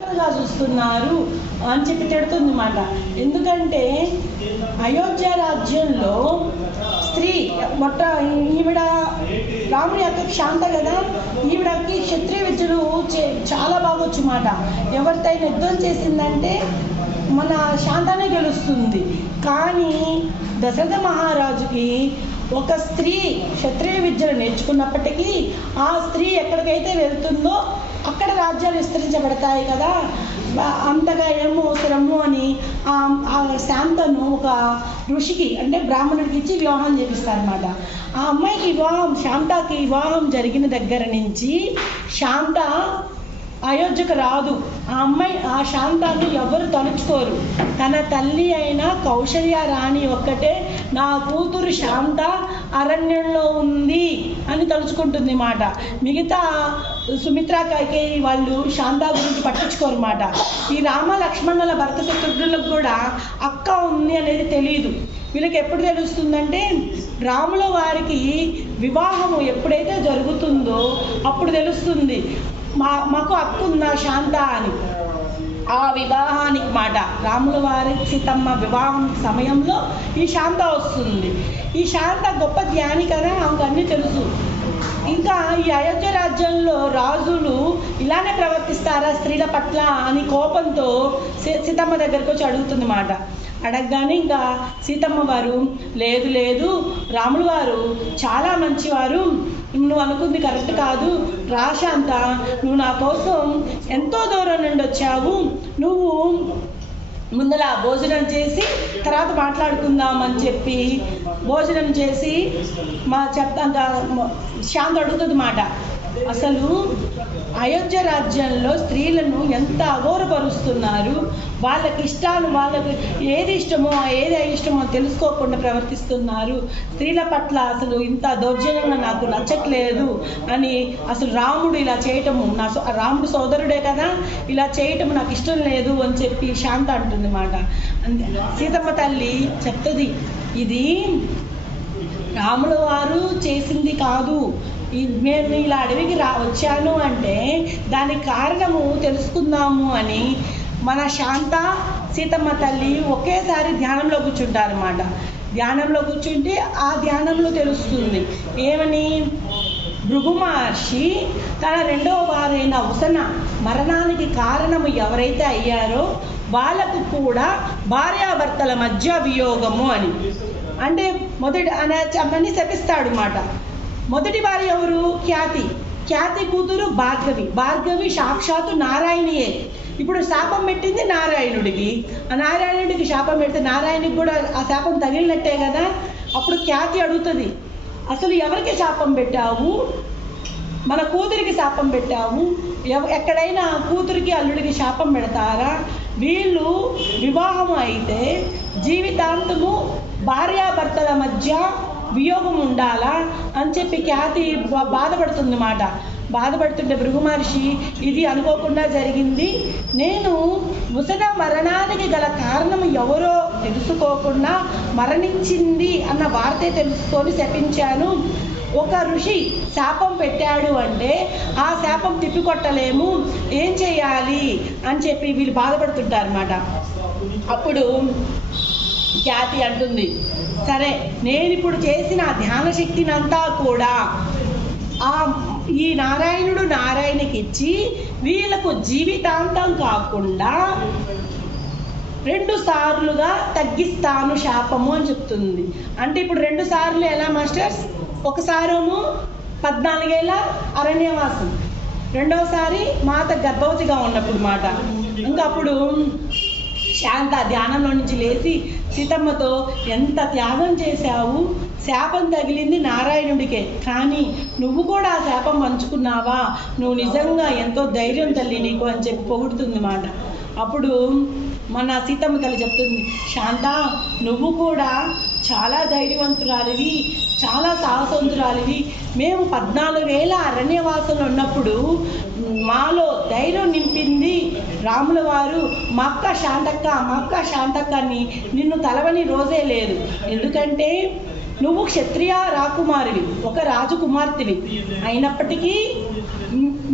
చూస్తున్నారు అని చెప్పి తిడుతుంది మాట. ఎందుకంటే అయోధ్య రాజ్యంలో స్త్రీ మొట్ట ఈవిడ రాముడి యొక్క శాంత కదా, ఈవిడకి క్షత్రియ విద్యలు చాలా బాగొచ్చు మాట. ఎవరితో యుద్ధం చేసిందంటే మన శాంతనే గెలుస్తుంది. కానీ దశరథ మహారాజుకి ఒక స్త్రీ క్షత్రియ విద్యలు నేర్చుకున్నప్పటికీ ఆ స్త్రీ ఎక్కడికైతే వెళ్తుందో అక్కడ రాజ్యాలు విస్తరించబడతాయి కదా, అంతగా ఏమో అవసరము అని ఆ శాంతను ఒక ఋషికి అంటే బ్రాహ్మణుడికి ఇచ్చి వివాహం చేపిస్తారనమాట. ఆ అమ్మాయికి శాంతకి వివాహం జరిగిన దగ్గర నుంచి శాంత అయోధ్యకు రాదు. ఆ అమ్మాయి ఆ శాంతాన్ని ఎవరు తలుచుకోరు. తన తల్లి అయిన కౌశల్య రాణి ఒక్కటే నా కూతురు శాంత అరణ్యంలో ఉంది అని తలుచుకుంటుంది మాట. మిగతా సుమిత్ర కైకేయి వాళ్ళు శాంత గురించి పట్టించుకోరు మాట. ఈ రామ లక్ష్మణుల భరత శత్రుఘ్నులకు కూడా అక్క ఉంది అనేది తెలియదు. వీళ్ళకి ఎప్పుడు తెలుస్తుందంటే రాముల వారికి వివాహము ఎప్పుడైతే జరుగుతుందో అప్పుడు తెలుస్తుంది మాకు అక్క ఉందా శాంత అని. ఆ వివాహానికి మాట రాముల వారి సీతమ్మ వివాహం సమయంలో ఈ శాంత వస్తుంది. ఈ శాంత గొప్ప జ్ఞాని కదా, ఆమెకు అన్నీ తెలుసు. ఇంకా ఈ అయోధ్య రాజ్యంలో రాజులు ఇలానే ప్రవర్తిస్తారా స్త్రీల పట్ల అని కోపంతో సీతమ్మ దగ్గరకు వచ్చి అడుగుతుంది మాట. అడగగానే ఇంకా సీతమ్మ వారు లేదు లేదు రాములు వారు చాలా మంచివారు, నువ్వు అనుకుంది కరెక్ట్ కాదు, రాశాంత నువ్వు నా కోసం ఎంతో దూరం నుండి వచ్చావు, నువ్వు ముందల భోజనం చేసి తర్వాత మాట్లాడుకుందామని చెప్పి భోజనం చేసి చెప్తాక శాంత అడుగుతుంది మాట. అసలు అయోధ్య రాజ్యంలో స్త్రీలను ఎంత అగౌరవపరుస్తున్నారు, వాళ్ళకి ఇష్టాలు వాళ్ళకి ఏది ఇష్టమో ఏది అయిష్టమో తెలుసుకోకుండా ప్రవర్తిస్తున్నారు, స్త్రీల పట్ల అసలు ఇంత దౌర్జన్యంగా నాకు నచ్చట్లేదు అని అసలు రాముడు ఇలా చేయటము రాముడు సోదరుడే కదా ఇలా చేయటము నాకు ఇష్టం లేదు అని చెప్పి శాంత అంటుంది మాట. సీతమ్మ తల్లి చెప్తుంది ఇది రాముల వారు చేసింది కాదు, నేను ఇలా అడవికి వచ్చాను అంటే దానికి కారణము తెలుసుకుందాము అని మన శాంత సీతమ్మ తల్లి ఒకేసారి ధ్యానంలో కూర్చుంటారు అన్నమాట. ధ్యానంలో కూర్చుంటే ఆ ధ్యానంలో తెలుస్తుంది ఏమని, భృగు మహర్షి తన రెండవ వారైన ఉసన మరణానికి కారణము ఎవరైతే అయ్యారో వాళ్ళకు కూడా భార్యాభర్తల మధ్య వియోగము అని అంటే అన్నీ శపిస్తాడు మాట. మొదటి భార్య ఎవరు, ఖ్యాతి కూతురు భార్గవి సాక్షాత్తు నారాయణియే. ఇప్పుడు శాపం పెట్టింది నారాయణుడికి, ఆ నారాయణుడికి శాపం పెడితే నారాయణుడికి కూడా ఆ శాపం తగిలినట్టే కదా. అప్పుడు ఖ్యాతి అడుగుతుంది అసలు ఎవరికి శాపం పెట్టావు, మన కూతురికి శాపం పెట్టావు, ఎక్కడైనా కూతురికి అల్లుడికి శాపం పెడతారా, వీళ్ళు వివాహం అయితే జీవితాంతము భార్యాభర్తల మధ్య వియోగం ఉండాలా అని చెప్పి ఖ్యాతి బాధపడుతుంది మాట. బాధపడుతుంటే భృగు మహర్షి ఇది అనుకోకుండా జరిగింది, నేను ఉసన మరణానికి గల కారణం ఎవరో తెలుసుకోకుండా మరణించింది అన్న వార్తే తెలుసుకొని శపించాను. ఒక ఋషి శాపం పెట్టాడు అంటే ఆ శాపం తిప్పికొట్టలేము, ఏం చేయాలి అని చెప్పి వీళ్ళు బాధపడుతుంటారు అన్నమాట. అప్పుడు ఖ్యాతి అంటుంది సరే నేను ఇప్పుడు చేసిన ధ్యాన శక్తిని అంతా కూడా ఈ నారాయణికి ఇచ్చి వీళ్ళకు జీవితాంతం కాకుండా 2 సార్లుగా తగ్గిస్తాను శాపము అని చెప్తుంది. అంటే ఇప్పుడు 2 సార్లు ఎలా మాస్టర్స్, ఒకసారేమో 14 ఏళ్ళ అరణ్యవాసం, రెండవసారి మాత గర్భవతిగా ఉన్నప్పుడు మాట. ఇంకా అప్పుడు శాంత ధ్యానంలో నుంచి లేచి సీతమ్మతో ఎంత త్యాగం చేశావు, శాపం తగిలింది నారాయణుడికే కానీ నువ్వు కూడా ఆ శాపం పంచుకున్నావా, నువ్వు నిజంగా ఎంతో ధైర్యం తల్లి నీకు అని చెప్పి పొగుడుతుంది మాట. అప్పుడు మన సీతమ్మ తల్లి చెప్తుంది శాంత నువ్వు కూడా చాలా ధైర్యవంతురాలివి, చాలా సాహసవంతురాలివి, మేము 14 ఏళ్ళ అరణ్యవాసంలో ఉన్నప్పుడు మాలో ధైర్యం నింపింది రాముల వారు, మా అక్క శాంతక్కని నిన్ను తలవని రోజే లేదు. ఎందుకంటే నువ్వు క్షత్రియ రాకుమారివి, ఒక రాజకుమార్తెవి అయినప్పటికీ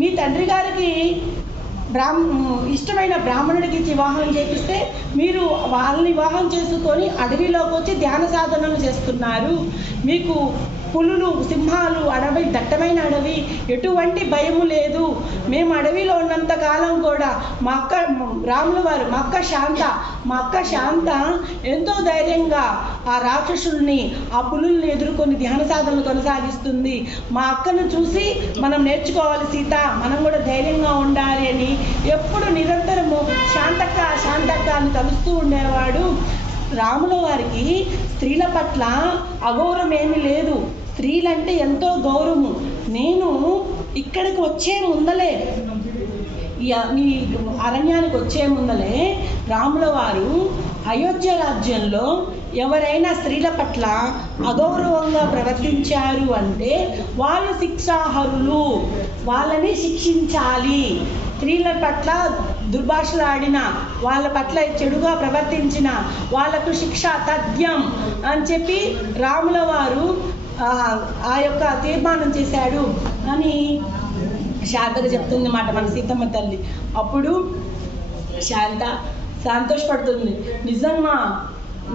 మీ తండ్రి గారికి ఇష్టమైన బ్రాహ్మణుడికి వివాహం చేపిస్తే మీరు వాళ్ళని వివాహం చేసుకొని అడవిలోకి వచ్చి ధ్యాన సాధనలు చేస్తున్నారు. మీకు పులులు, సింహాలు, అడవి, దట్టమైన అడవి, ఎటువంటి భయము లేదు. మేము అడవిలో ఉన్నంత కాలం కూడా మా అక్క రాముల వారు, మా అక్క శాంత ఎంతో ధైర్యంగా ఆ రాక్షసుల్ని, ఆ పులుల్ని ఎదుర్కొని ధ్యాన సాధనలు కొనసాగిస్తుంది. మా అక్కను చూసి మనం నేర్చుకోవాలి సీత, మనం కూడా ధైర్యంగా ఉండాలి అని ఎప్పుడు నిరంతరము శాంతక్క అని తలుస్తూ ఉండేవాడు. రాముల వారికి స్త్రీల పట్ల అగౌరవం ఏమీ లేదు. స్త్రీలంటే ఎంతో గౌరవము. నేను ఇక్కడికి వచ్చే ముందలే, ఈ అరణ్యానికి వచ్చే ముందలే రాముల వారు అయోధ్య రాజ్యంలో ఎవరైనా స్త్రీల పట్ల అగౌరవంగా ప్రవర్తించారు అంటే వాళ్ళు శిక్షార్హులు, వాళ్ళని శిక్షించాలి. స్త్రీల పట్ల దుర్భాషలు ఆడిన, వాళ్ళ పట్ల చెడుగా ప్రవర్తించిన వాళ్ళకు శిక్ష తథ్యం అని చెప్పి రాముల వారు ఆ యొక్క తీర్మానం చేశాడు అని శాంతగా చెప్తుంది మాట మన సీతమ్మ తల్లి. అప్పుడు శాంత సంతోషపడుతుంది. నిజంగా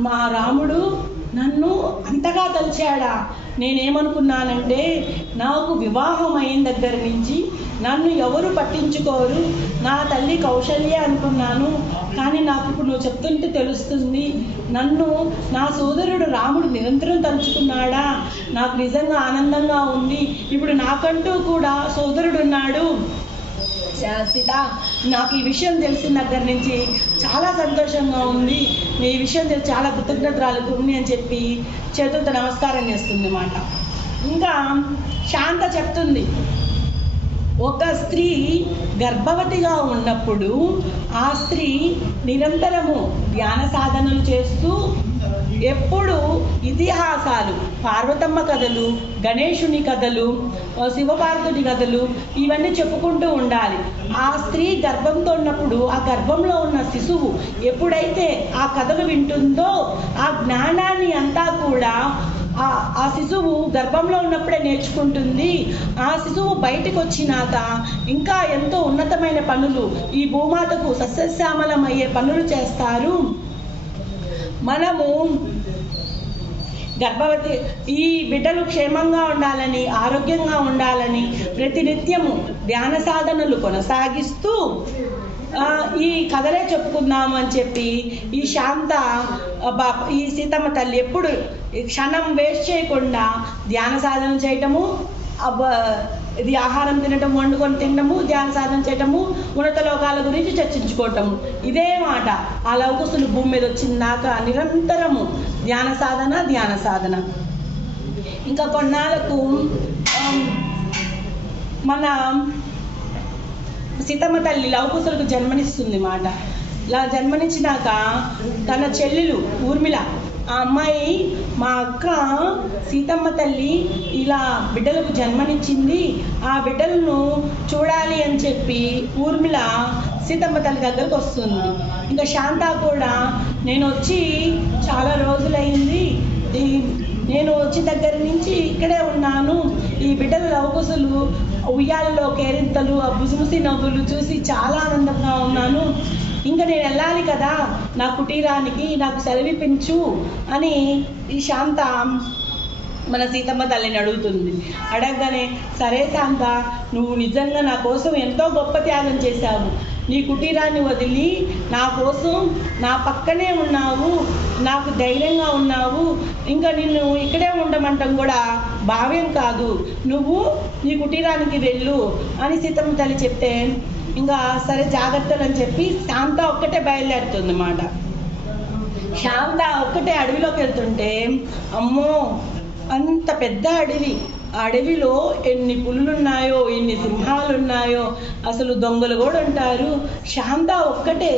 మా రాముడు నన్ను అంతగా తలిచాడా? నేనేమనుకున్నానంటే నాకు వివాహం అయిన దగ్గర నుంచి నన్ను ఎవరు పట్టించుకోరు, నా తల్లి కౌశల్య అనుకున్నాను. కానీ నాకు ఇప్పుడు నువ్వు చెప్తుంటే తెలుస్తుంది, నన్ను నా సోదరుడు రాముడు నిరంతరం తలుచుకున్నాడా? నాకు నిజంగా ఆనందంగా ఉంది. ఇప్పుడు నాకంటూ కూడా సోదరుడు ఉన్నాడు. సీత, నాకు ఈ విషయం తెలిసిన దగ్గర నుంచి చాలా సంతోషంగా ఉంది. ఈ విషయం తెలిసి చాలా కృతజ్ఞతలు ఉంది అని చెప్పి చేతులతో నమస్కారం చేస్తుంది అన్నమాట. ఇంకా శాంత చెప్తుంది, ఒక స్త్రీ గర్భవతిగా ఉన్నప్పుడు ఆ స్త్రీ నిరంతరము ధ్యాన సాధనలు చేస్తూ ఎప్పుడు ఇతిహాసాలు, పార్వతమ్మ కథలు, గణేశుని కథలు, శివపార్వతుని కథలు ఇవన్నీ చెప్పుకుంటూ ఉండాలి. ఆ స్త్రీ గర్భంతో ఉన్నప్పుడు ఆ గర్భంలో ఉన్న శిశువు ఎప్పుడైతే ఆ కథలు వింటుందో ఆ జ్ఞానాన్ని అంతా కూడా ఆ శిశువు గర్భంలో ఉన్నప్పుడే నేర్చుకుంటుంది. ఆ శిశువు బయటకు వచ్చినాక ఇంకా ఎంతో ఉన్నతమైన పనులు, ఈ భూమాతకు సస్యశ్యామలమయ్యే పనులు చేస్తారు. మనము గర్భవతి ఈ బిడ్డలు క్షేమంగా ఉండాలని, ఆరోగ్యంగా ఉండాలని ప్రతినిత్యము ధ్యాన సాధనలు కొనసాగిస్తూ ఈ కథలే చెప్పుకుందాము అని చెప్పి ఈ శాంత ఈ సీతమ్మ తల్లి ఎప్పుడు క్షణం వేస్ట్ చేయకుండా ధ్యాన సాధన చేయటము, ఇది ఆహారం తినటం, వండుకొని తినటము, ధ్యాన సాధన చేయటము, ఉన్నత లోకాల గురించి చర్చించుకోవటము, ఇదే మాట. ఆ లవకుశులు భూమి మీద వచ్చిందాక నిరంతరము ధ్యాన సాధన. ఇంకా కొన్నాళ్ళకు మన సీతమ్మ తల్లి లవకుశులకు జన్మనిస్తుంది మాట. ఇలా జన్మనిచ్చినాక తన చెల్లెలు ఊర్మిళ, ఆ అమ్మాయి, మా అక్క సీతమ్మ తల్లి ఇలా బిడ్డలకు జన్మనిచ్చింది, ఆ బిడ్డలను చూడాలి అని చెప్పి ఊర్మిళ సీతమ్మ తల్లి దగ్గరకు వస్తుంది. ఇంకా శాంత కూడా నేను వచ్చి చాలా రోజులైంది, నేను వచ్చిన దగ్గర నుంచి ఇక్కడే ఉన్నాను, ఈ బిడ్డల లవకుశులు ఉయ్యాలలో కేరింతలు, ఆ బుసిబుసి నవ్వులు చూసి చాలా ఆనందంగా ఉన్నాను. ఇంకా నేను వెళ్ళాలి కదా నా కుటీరానికి, నాకు సెలవిపించు అని ఈ శాంత మన సీతమ్మ తల్లిని అడుగుతుంది. అడగగానే, సరే శాంత, నువ్వు నిజంగా నా కోసం ఎంతో గొప్ప త్యాగం చేశావు. నీ కుటీరాన్ని వదిలి నా కోసం నా పక్కనే ఉన్నావు, నాకు ధైర్యంగా ఉన్నావు. ఇంకా నిన్ను ఇక్కడే ఉండమంటాం కూడా భావ్యం కాదు, నువ్వు నీ కుటీరానికి వెళ్ళు అని సీతమ్మ తల్లి చెప్తే ఇంకా సరే జాగ్రత్తలు అని చెప్పి శాంత ఒక్కటే బయలుదేరుతుంది అన్నమాట. శాంత ఒక్కటే అడవిలోకి వెళ్తుంటే, అమ్మో అంత పెద్ద అడవి, అడవిలో ఎన్ని పులులున్నాయో, ఎన్ని సింహాలు ఉన్నాయో, అసలు దొంగలు కూడా ఉంటారు. శాంత ఒక్కటే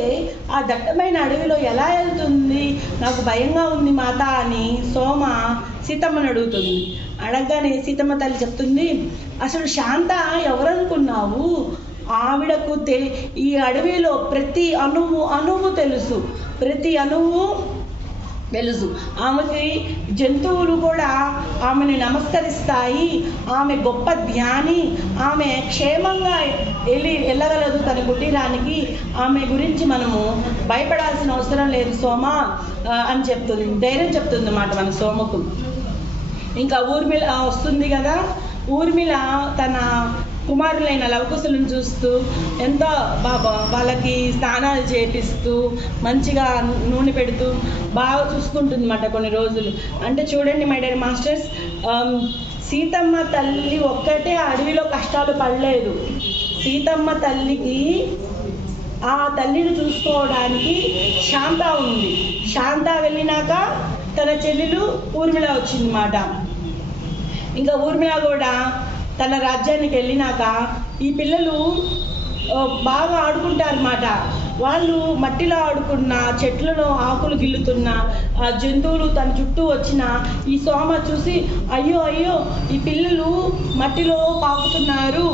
ఆ దట్టమైన అడవిలో ఎలా వెళ్తుంది? నాకు భయంగా ఉంది మాత అని సోమ సీతమ్మని అడుగుతుంది. అడగగానే సీతమ్మ తల్లి చెప్తుంది, అసలు శాంత ఎవరనుకున్నావు? ఆవిడకు ఈ అడవిలో ప్రతి అణువు తెలుసు, ప్రతి అణువు తెలుసు. ఆమెకి జంతువులు కూడా ఆమెను నమస్కరిస్తాయి. ఆమె గొప్ప జ్ఞాని. ఆమె క్షేమంగా వెళ్ళగలదు తన కుటీరానికి. ఆమె గురించి మనము భయపడాల్సిన అవసరం లేదు సోమ అని చెప్తుంది, ధైర్యం చెప్తుంది అన్నమాట మన సోమకు. ఇంకా ఊర్మిళ వస్తుంది కదా. ఊర్మిళ తన కుమారులైన లవకుశులను చూస్తూ ఎంతో వాళ్ళకి స్నానాలు చేపిస్తూ మంచిగా నూనె పెడుతూ బాగా చూసుకుంటుంది అన్నమాట కొన్ని రోజులు. అంటే చూడండి మై డియర్ మాస్టర్స్, సీతమ్మ తల్లి ఒక్కటే అడవిలో కష్టాలు పడలేదు. సీతమ్మ తల్లికి ఆ తల్లిని చూసుకోవడానికి శాంత ఉంది. శాంత వెళ్ళినాక తన చెల్లెలు ఊర్మిళ వచ్చిందన్నమాట. ఇంకా ఊర్మిళ కూడా తన రాజ్యానికి వెళ్ళినాక ఈ పిల్లలు బాగా ఆడుకుంటారన్నమాట. వాళ్ళు మట్టిలో ఆడుకున్న, చెట్లలో ఆకులు గిల్లుతున్న, జంతువులు తన చుట్టూ వచ్చిన ఈ సోమ చూసి అయ్యో అయ్యో ఈ పిల్లలు మట్టిలో పాకుతున్నారు,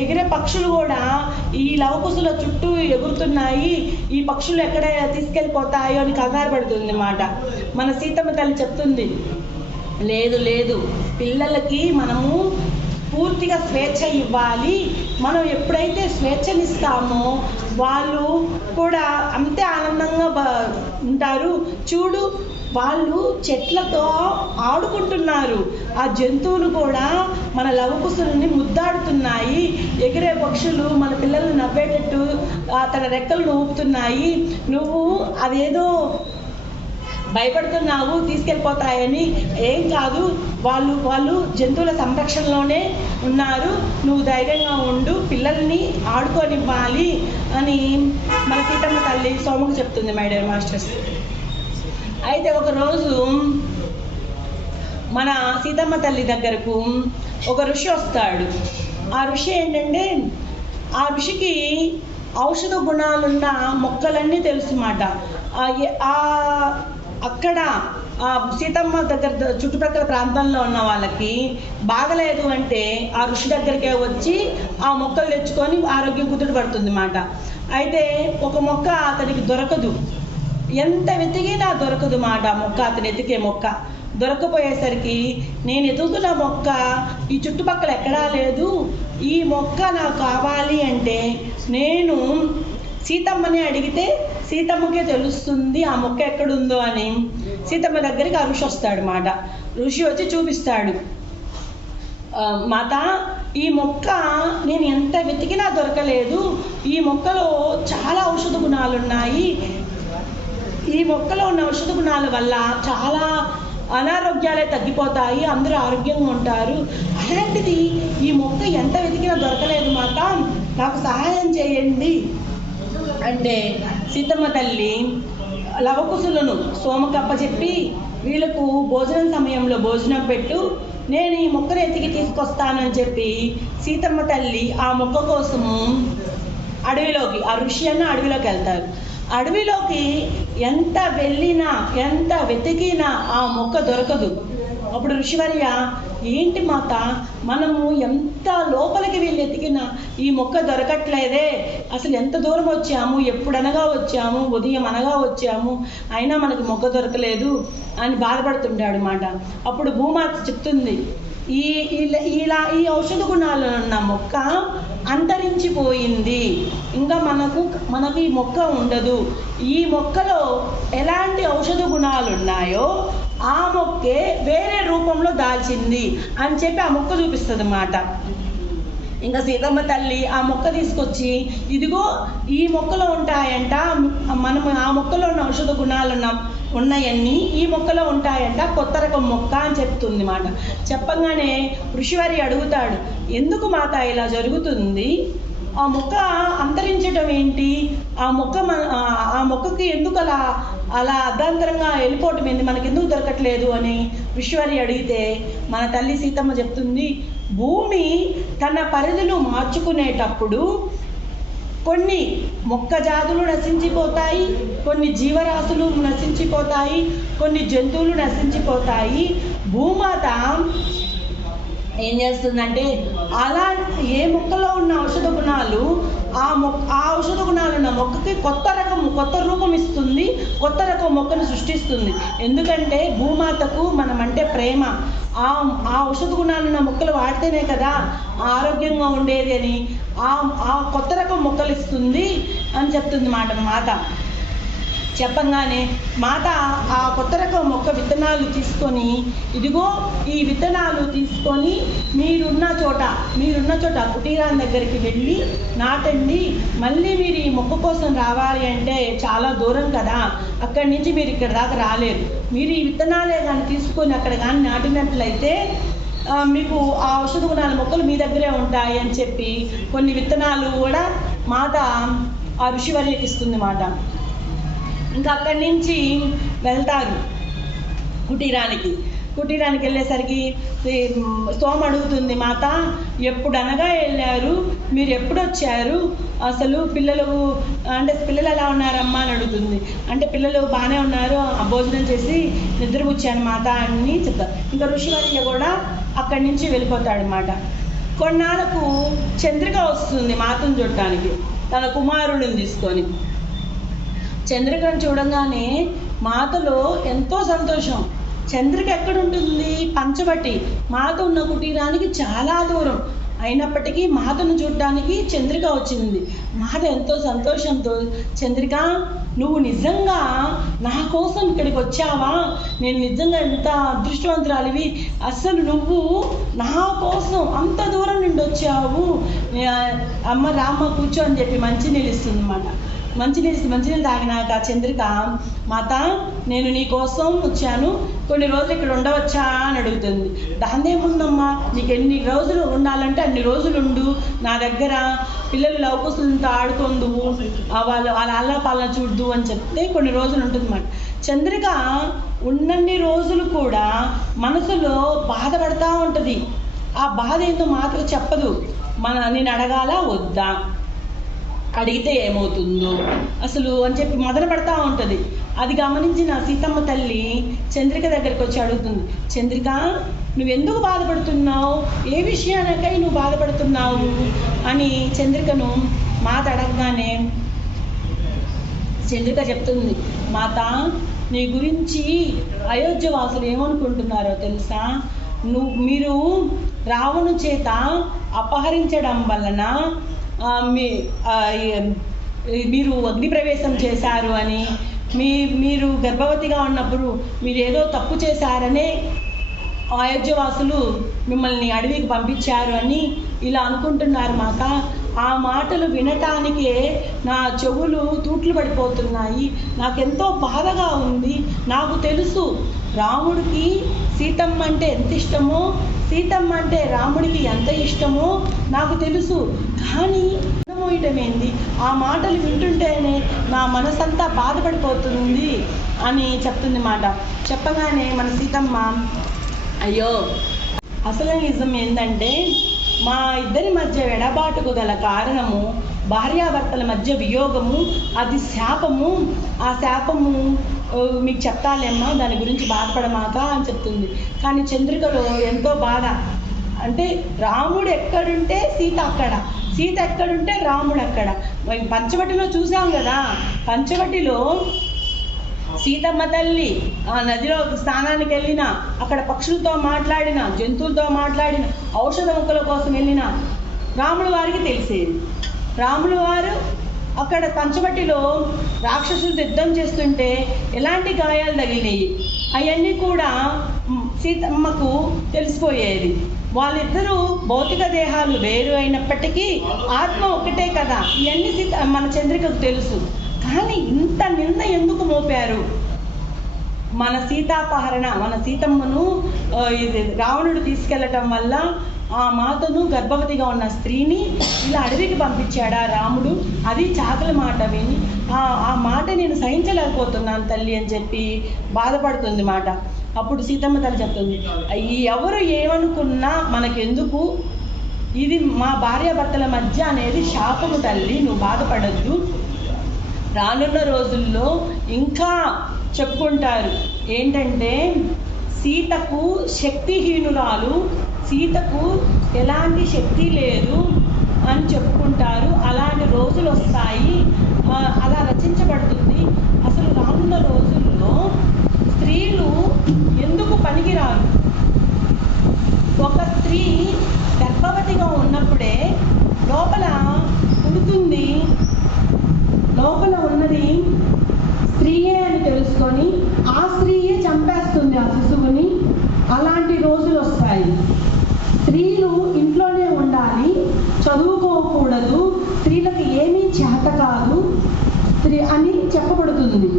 ఎగిరే పక్షులు కూడా ఈ లవకుశుల చుట్టూ ఎగురుతున్నాయి, ఈ పక్షులు ఎక్కడ తీసుకెళ్ళిపోతాయో అని కంగారు పడుతుంది అన్నమాట. మన సీతమ్మ తల్లి చెప్తుంది, లేదు లేదు, పిల్లలకి మనము పూర్తిగా స్వేచ్ఛ ఇవ్వాలి. మనం ఎప్పుడైతే స్వేచ్ఛనిస్తామో వాళ్ళు కూడా అంతే ఆనందంగా ఉంటారు. చూడు, వాళ్ళు చెట్లతో ఆడుకుంటున్నారు. ఆ జంతువులు కూడా మన లవకుశుల్ని ముద్దాడుతున్నాయి. ఎగిరే పక్షులు మన పిల్లల్ని నవ్వేటట్టు తన రెక్కలను ఊపుతున్నాయి. నువ్వు అదేదో భయపడుతున్నావు తీసుకెళ్ళిపోతాయని. ఏం కాదు, వాళ్ళు జంతువుల సంరక్షణలోనే ఉన్నారు. నువ్వు ధైర్యంగా ఉండు, పిల్లల్ని ఆడుకోనివ్వాలి అని మన సీతమ్మ తల్లి సోమకు చెప్తుంది మై డియర్ మాస్టర్స్. అయితే ఒకరోజు మన సీతమ్మ తల్లి దగ్గరకు ఒక ఋషి వస్తాడు. ఆ ఋషి ఏంటంటే, ఆ ఋషికి ఔషధ గుణాలున్న మొక్కలన్నీ తెలుసు మాట. అక్కడ సీతమ్మ దగ్గర చుట్టుపక్కల ప్రాంతంలో ఉన్న వాళ్ళకి బాగలేదు అంటే ఆ ఋషి దగ్గరికే వచ్చి ఆ మొక్కలు తెచ్చుకొని ఆరోగ్యం కుదుట పడుతుంది అన్నమాట. అయితే ఒక మొక్క అతనికి దొరకదు, ఎంత వెతికినా దొరకదు మాట. మొక్క అతను ఎతికే మొక్క దొరకపోయేసరికి, నేను ఎదుగుతున్న మొక్క ఈ చుట్టుపక్కల ఎక్కడా లేదు, ఈ మొక్క నాకు కావాలి అంటే నేను సీతమ్మని అడిగితే సీతమ్మకే తెలుస్తుంది ఆ మొక్క ఎక్కడుందో అని. సీతమ్మ దగ్గరికి ఆ ఋషి వస్తాడు మాట. ఋషి వచ్చి చూపిస్తాడు, మాత ఈ మొక్క నేను ఎంత వెతికినా దొరకలేదు, ఈ మొక్కలో చాలా ఔషధ గుణాలు ఉన్నాయి, ఈ మొక్కలో ఉన్న ఔషధ గుణాల వల్ల చాలా అనారోగ్యాలే తగ్గిపోతాయి, అందరూ ఆరోగ్యంగా ఉంటారు. అలాంటిది ఈ మొక్క ఎంత వెతికినా దొరకలేదు మాత, నాకు సహాయం చేయండి అంటే సీతమ్మ తల్లి లవకుశులను సోమకప్ప చెప్పి, వీళ్ళకు భోజనం సమయంలో భోజనం పెట్టు, నేను ఈ మొక్కను ఎతికి తీసుకొస్తానని చెప్పి సీతమ్మ తల్లి ఆ మొక్క కోసము అడవిలోకి, ఆ ఋషి అన్న అడవిలోకి వెళ్తారు. అడవిలోకి ఎంత వెళ్ళినా ఎంత వెతికినా ఆ మొక్క దొరకదు. అప్పుడు ఋషివర్య, ఏంటి మాత, మనము ఎంత లోపలికి వెళ్ళి ఎతికినా ఈ మొక్క దొరకట్లేదే, అసలు ఎంత దూరం వచ్చాము, ఎప్పుడనగా వచ్చాము, ఉదయం అనగా వచ్చాము, అయినా మనకు మొక్క దొరకలేదు అని బాధపడుతుంటాడు మాట. అప్పుడు భూమాత చెప్తుంది, ఈ ఔషధ గుణాలు ఉన్న మొక్క అంతరించిపోయింది, ఇంకా మనకు ఈ మొక్క ఉండదు, ఈ మొక్కలో ఎలాంటి ఔషధ గుణాలు ఉన్నాయో ఆ మొక్కే వేరే రూపంలో దాల్చింది అని చెప్పి ఆ మొక్క చూపిస్తుంది అన్నమాట. ఇంకా సీతమ్మ తల్లి ఆ మొక్క తీసుకొచ్చి, ఇదిగో ఈ మొక్కలో ఉంటాయంట, మనం ఆ మొక్కలో ఉన్న ఔషధ గుణాలు ఉన్నాయన్నీ ఈ మొక్కలో ఉంటాయంట, కొత్త రకం మొక్క అని చెప్తుంది మాట. చెప్పగానే ఋషివారి అడుగుతాడు, ఎందుకు మాత ఇలా జరుగుతుంది, ఆ మొక్క అంతరించడం ఏంటి, ఆ మొక్కకి ఎందుకు అలా అర్ధాంతరంగా వెళ్ళిపోవటం ఏంటి, మనకి ఎందుకు దొరకట్లేదు అని ఋషివారి అడిగితే మన తల్లి సీతమ్మ చెప్తుంది, భూమి తన పరిధులు మార్చుకునేటప్పుడు కొన్ని మొక్క జాతులు నశించిపోతాయి, కొన్ని జీవరాశులు నశించిపోతాయి, కొన్ని జంతువులు నశించిపోతాయి. భూమాత ఏం చేస్తుందంటే అలా ఏ మొక్కలో ఉన్న ఔషధ గుణాలు ఆ ఔషధ గుణాలు ఉన్న మొక్కకి కొత్త రూపం ఇస్తుంది, కొత్త రకం మొక్కను సృష్టిస్తుంది. ఎందుకంటే భూమాతకు మనం అంటే ప్రేమ. ఆ ఔషధ గుణాలున్న మొక్కలు వాడితేనే కదా ఆరోగ్యంగా ఉండేది అని ఆ కొత్త రకం మొక్కలు ఇస్తుంది అని చెప్తుంది మాత. చెప్పంగానే మాత ఆ కొత్త రకం మొక్క విత్తనాలు తీసుకొని, ఇదిగో ఈ విత్తనాలు తీసుకొని మీరున్న చోట కుటీరాన్ని దగ్గరికి వెళ్ళి నాటండి. మళ్ళీ మీరు ఈ మొక్క కోసం రావాలి అంటే చాలా దూరం కదా, అక్కడి నుంచి మీరు ఇక్కడ దాకా రాలేరు. మీరు ఈ విత్తనాలే కానీ తీసుకొని అక్కడ కానీ నాటినట్లయితే మీకు ఆ ఔషధ గుణాల మొక్కలు మీ దగ్గరే ఉంటాయి అని చెప్పి కొన్ని విత్తనాలు కూడా మాత ఆ ఋషివర్యకి ఇస్తుంది మాట. ఇంకా అక్కడి నుంచి వెళ్తారు కుటీరానికి వెళ్ళేసరికి సోమ అడుగుతుంది, మాత ఎప్పుడనగా వెళ్ళారు, మీరు ఎప్పుడు వచ్చారు, అసలు పిల్లలు ఎలా ఉన్నారమ్మా అని అడుగుతుంది. అంటే పిల్లలు బాగానే ఉన్నారు, భోజనం చేసి నిద్రపుచ్చాను మాత అని చెప్తారు. ఇంకా ఋషివర్య కూడా అక్కడి నుంచి వెళ్ళిపోతాడు అన్నమాట. కొన్నాళ్ళకు చంద్రిక వస్తుంది మాతను చూడటానికి తన కుమారుడిని తీసుకొని. చంద్రికను చూడంగానే మాతలో ఎంతో సంతోషం. చంద్రిక ఎక్కడుంటుంది? పంచవటి. మాత ఉన్న కుటీరానికి చాలా దూరం. అయినప్పటికీ మాతను చూడటానికి చంద్రిక వచ్చింది. మాత ఎంతో సంతోషంతో, చంద్రిక నువ్వు నిజంగా నా కోసం ఇక్కడికి వచ్చావా? నేను నిజంగా ఎంత అదృష్టవంతురాలివి, అస్సలు నువ్వు నా కోసం అంత దూరం నుండి వచ్చావు. అమ్మ రామ్మ కూర్చో అని చెప్పి మంచినీళ్ళు ఇస్తుంది అన్నమాట. మంచినీళ్ళు తాగినాక చంద్రిక, మాత నేను నీ కోసం వచ్చాను, కొన్ని రోజులు ఇక్కడ ఉండవచ్చా అని అడుగుతుంది. దాందేముందమ్మా, నీకు ఎన్ని రోజులు ఉండాలంటే అన్ని రోజులు ఉండు, నా దగ్గర పిల్లలు లవకుశలతో ఆడుకుందువు, వాళ్ళ ఆలాపాలన చూద్దు అని చెప్తే కొన్ని రోజులు ఉంటుందన్నమాట. చంద్రిక ఉన్నన్ని రోజులు కూడా మనసులో బాధపడతా ఉంటుంది. ఆ బాధ ఏందో మాత్రం చెప్పదు. నేను అడగాలా వద్దా, అడిగితే ఏమవుతుందో అసలు అని చెప్పి మొదలు పెడతా ఉంటుంది. అది గమనించిన సీతమ్మ తల్లి చంద్రిక దగ్గరికి వచ్చి అడుగుతుంది, చంద్రిక నువ్వెందుకు బాధపడుతున్నావు, ఏ విషయానికై నువ్వు బాధపడుతున్నావు అని చంద్రికను మాత అడగగానే చంద్రిక చెప్తుంది, మాత నీ గురించి అయోధ్య వాసులు ఏమనుకుంటున్నారో తెలుసా? మీరు రావణు చేత అపహరించడం వలన మీరు అగ్నిప్రవేశం చేశారు అని, మీరు గర్భవతిగా ఉన్నప్పుడు మీరు ఏదో తప్పు చేశారనే అయోధ్యవాసులు మిమ్మల్ని అడవికి పంపించారు అని ఇలా అనుకుంటున్నారు మాత. ఆ మాటలు వినటానికే నా చెవులు తూట్లు పడిపోతున్నాయి, నాకెంతో బాధగా ఉంది. నాకు తెలుసు రాముడికి సీతమ్మ అంటే ఎంత ఇష్టమో, సీతమ్మ అంటే రాముడికి ఎంత ఇష్టమో నాకు తెలుసు. కానీ ఏంది ఆ మాటలు వింటుంటేనే నా మనసంతా బాధపడిపోతుంది అని చెప్తుంది మాట. చెప్పగానే మన సీతమ్మ, అయ్యో అసలు నిజం ఏంటంటే మా ఇద్దరి మధ్య ఎడబాటుకు గల కారణము భార్యాభర్తల మధ్య వియోగము, అది శాపము. ఆ శాపము మీకు చెప్తాలేమ్మా, దాని గురించి బాధపడమాక అని చెప్తుంది. కానీ చంద్రికలో ఎంతో బాధ. అంటే రాముడు ఎక్కడుంటే సీత అక్కడ, సీత ఎక్కడుంటే రాముడు అక్కడ. పంచవటిలో చూసాం కదా, పంచవటిలో సీతమ్మ తల్లి ఆ నదిలో స్నానానికి వెళ్ళిన, అక్కడ పక్షులతో మాట్లాడిన, జంతువులతో మాట్లాడిన, ఔషధ మొక్కల కోసం వెళ్ళిన రాముడు వారికి తెలిసేది. రాముడు వారు అక్కడ పంచవటిలో రాక్షసులతో యుద్ధం చేస్తుంటే ఎలాంటి గాయాలు తగిలినాయి అవన్నీ కూడా సీతమ్మకు తెలిసిపోయేది. వాళ్ళిద్దరూ భౌతిక దేహాలు వేరు అయినప్పటికీ ఆత్మ ఒకటే కదా, ఇవన్నీ మన చంద్రికకు తెలుసు. కానీ ఇంత నింద ఎందుకు మోపారు? మన సీతాపహరణ, మన సీతమ్మను రావణుడు తీసుకెళ్ళటం వల్ల ఆ మాతను, గర్భవతిగా ఉన్న స్త్రీని ఇలా అడవికి పంపించాడా రాముడు? అది చాకల మాట విని ఆ మాట నేను సహించలేకపోతున్నాను తల్లి అని చెప్పి బాధపడుతుంది మాట. అప్పుడు సీతమ్మ తల్లి చెప్తుంది, ఎవరు ఏమనుకున్నా మనకెందుకు, ఇది మా భార్యాభర్తల మధ్య అనేది శాపము తల్లి, నువ్వు బాధపడద్దు. రానున్న రోజుల్లో ఇంకా చెప్పుకుంటారు ఏంటంటే సీతకు శక్తిహీనురాలు, సీతకు ఎలాంటి శక్తి లేదు అని చెప్పుకుంటారు. అలాంటి రోజులు వస్తాయి, అలా రచించబడుతుంది. అసలు రానున్న రోజుల్లో స్త్రీలు ఎందుకు పనికిరారు? ఒక స్త్రీ గర్భవతిగా ఉన్నప్పుడే లోపల పుడుతుంది, లోపల ఉన్నది స్త్రీయే అని తెలుసుకొని ఆ స్త్రీయే చంపేస్తుంది ఆ శిశువుని. అలాంటి రోజులు వస్తాయి. స్త్రీలు ఇంట్లోనే ఉండాలి, చదువుకోకూడదు, స్త్రీలకు ఏమీ చేత కాదు స్త్రీ అని చెప్పబడుతుంది.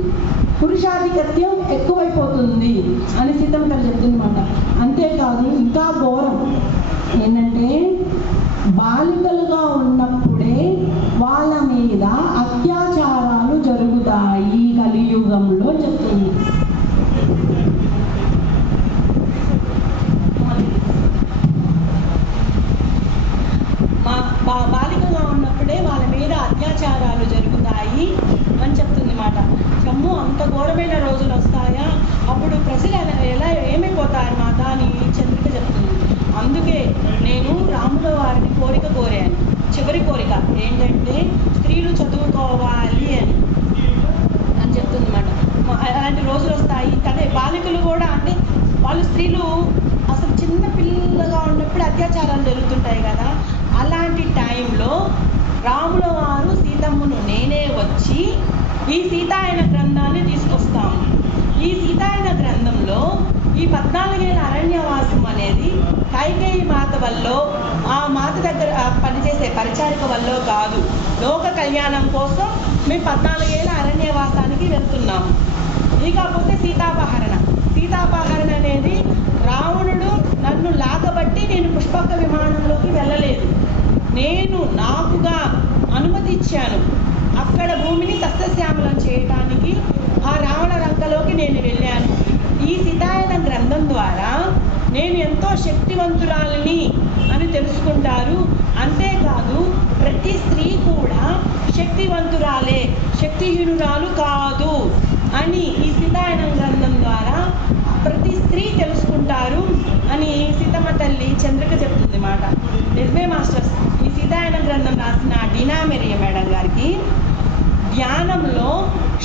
పురుషాధిపత్యం ఎక్కువైపోతుంది అని సీతమ్మ తల్లి చెప్తుందన్నమాట. అంతేకాదు ఇంకా ఘోరం ఏంటంటే బాలికలుగా ఉన్నప్పుడే వాళ్ళ మీద అత్యాచారాలు జరుగుతాయి కలియుగంలో చెప్తుంది. బాలికగా ఉన్నప్పుడే వాళ్ళ మీద అత్యాచారాలు జరుగుతాయి అని చెప్తుంది మాట. అమ్మో, అంత ఘోరమైన రోజులు వస్తాయా? అప్పుడు ప్రజలు ఎలా ఏమైపోతారు మాత అని చంద్రిక చెప్తుంది. అందుకే నేను రాముల వారిని కోరిక కోరాను. చివరి కోరిక ఏంటంటే స్త్రీలు చదువుకోవాలి అని చెప్తుంది అన్నమాట. అలాంటి రోజులు వస్తాయి. కానీ బాలికలు కూడా అంటే వాళ్ళు స్త్రీలు అసలు చిన్న పిల్లలుగా ఉన్నప్పుడు అత్యాచారాలు జరుగుతుంటాయి కదా. అలాంటి టైంలో రాముల వారు సీతమ్మను నేనే వచ్చి ఈ సీతాయన గ్రంథాన్ని తీసుకొస్తాము. ఈ సీతాయన గ్రంథంలో ఈ 14 ఏళ్ళ అరణ్యవాసం అనేది కైకేయి మాత వల్ల, ఆ మాత దగ్గర పనిచేసే పరిచారిక వల్ల కాదు. లోక కళ్యాణం కోసం మేము 14 ఏళ్ళ అరణ్యవాసానికి వెళ్తున్నాము. ఇకపోతే సీతాపహరణ అనేది రావణుడు నన్ను లాగబట్టి నేను పుష్పక విమానంలోకి వెళ్ళలేదు. నేను నాకుగా అనుమతి ఇచ్చాను. అక్కడ భూమిని సస్యశ్యామలం చేయడానికి ఆ రావణ రంగలోకి నేను వెళ్ళాను. ఈ సీతాయన గ్రంథం ద్వారా నేను ఎంతో శక్తివంతురాలని అని తెలుసుకుంటారు. అంతేకాదు ప్రతి స్త్రీ కూడా శక్తివంతురాలే, శక్తిహీనురాలు కాదు అని ఈ సీతాయన గ్రంథం ద్వారా ప్రతి స్త్రీ తెలుసుకుంటారు అని సీతమ్మ తల్లి చంద్రిక చెప్తుంది మాట. ఎస్బే మాస్టర్స్ ఈ సీతాయన గ్రంథం రాసిన డీనా మెరియ మేడం గారికి ధ్యానంలో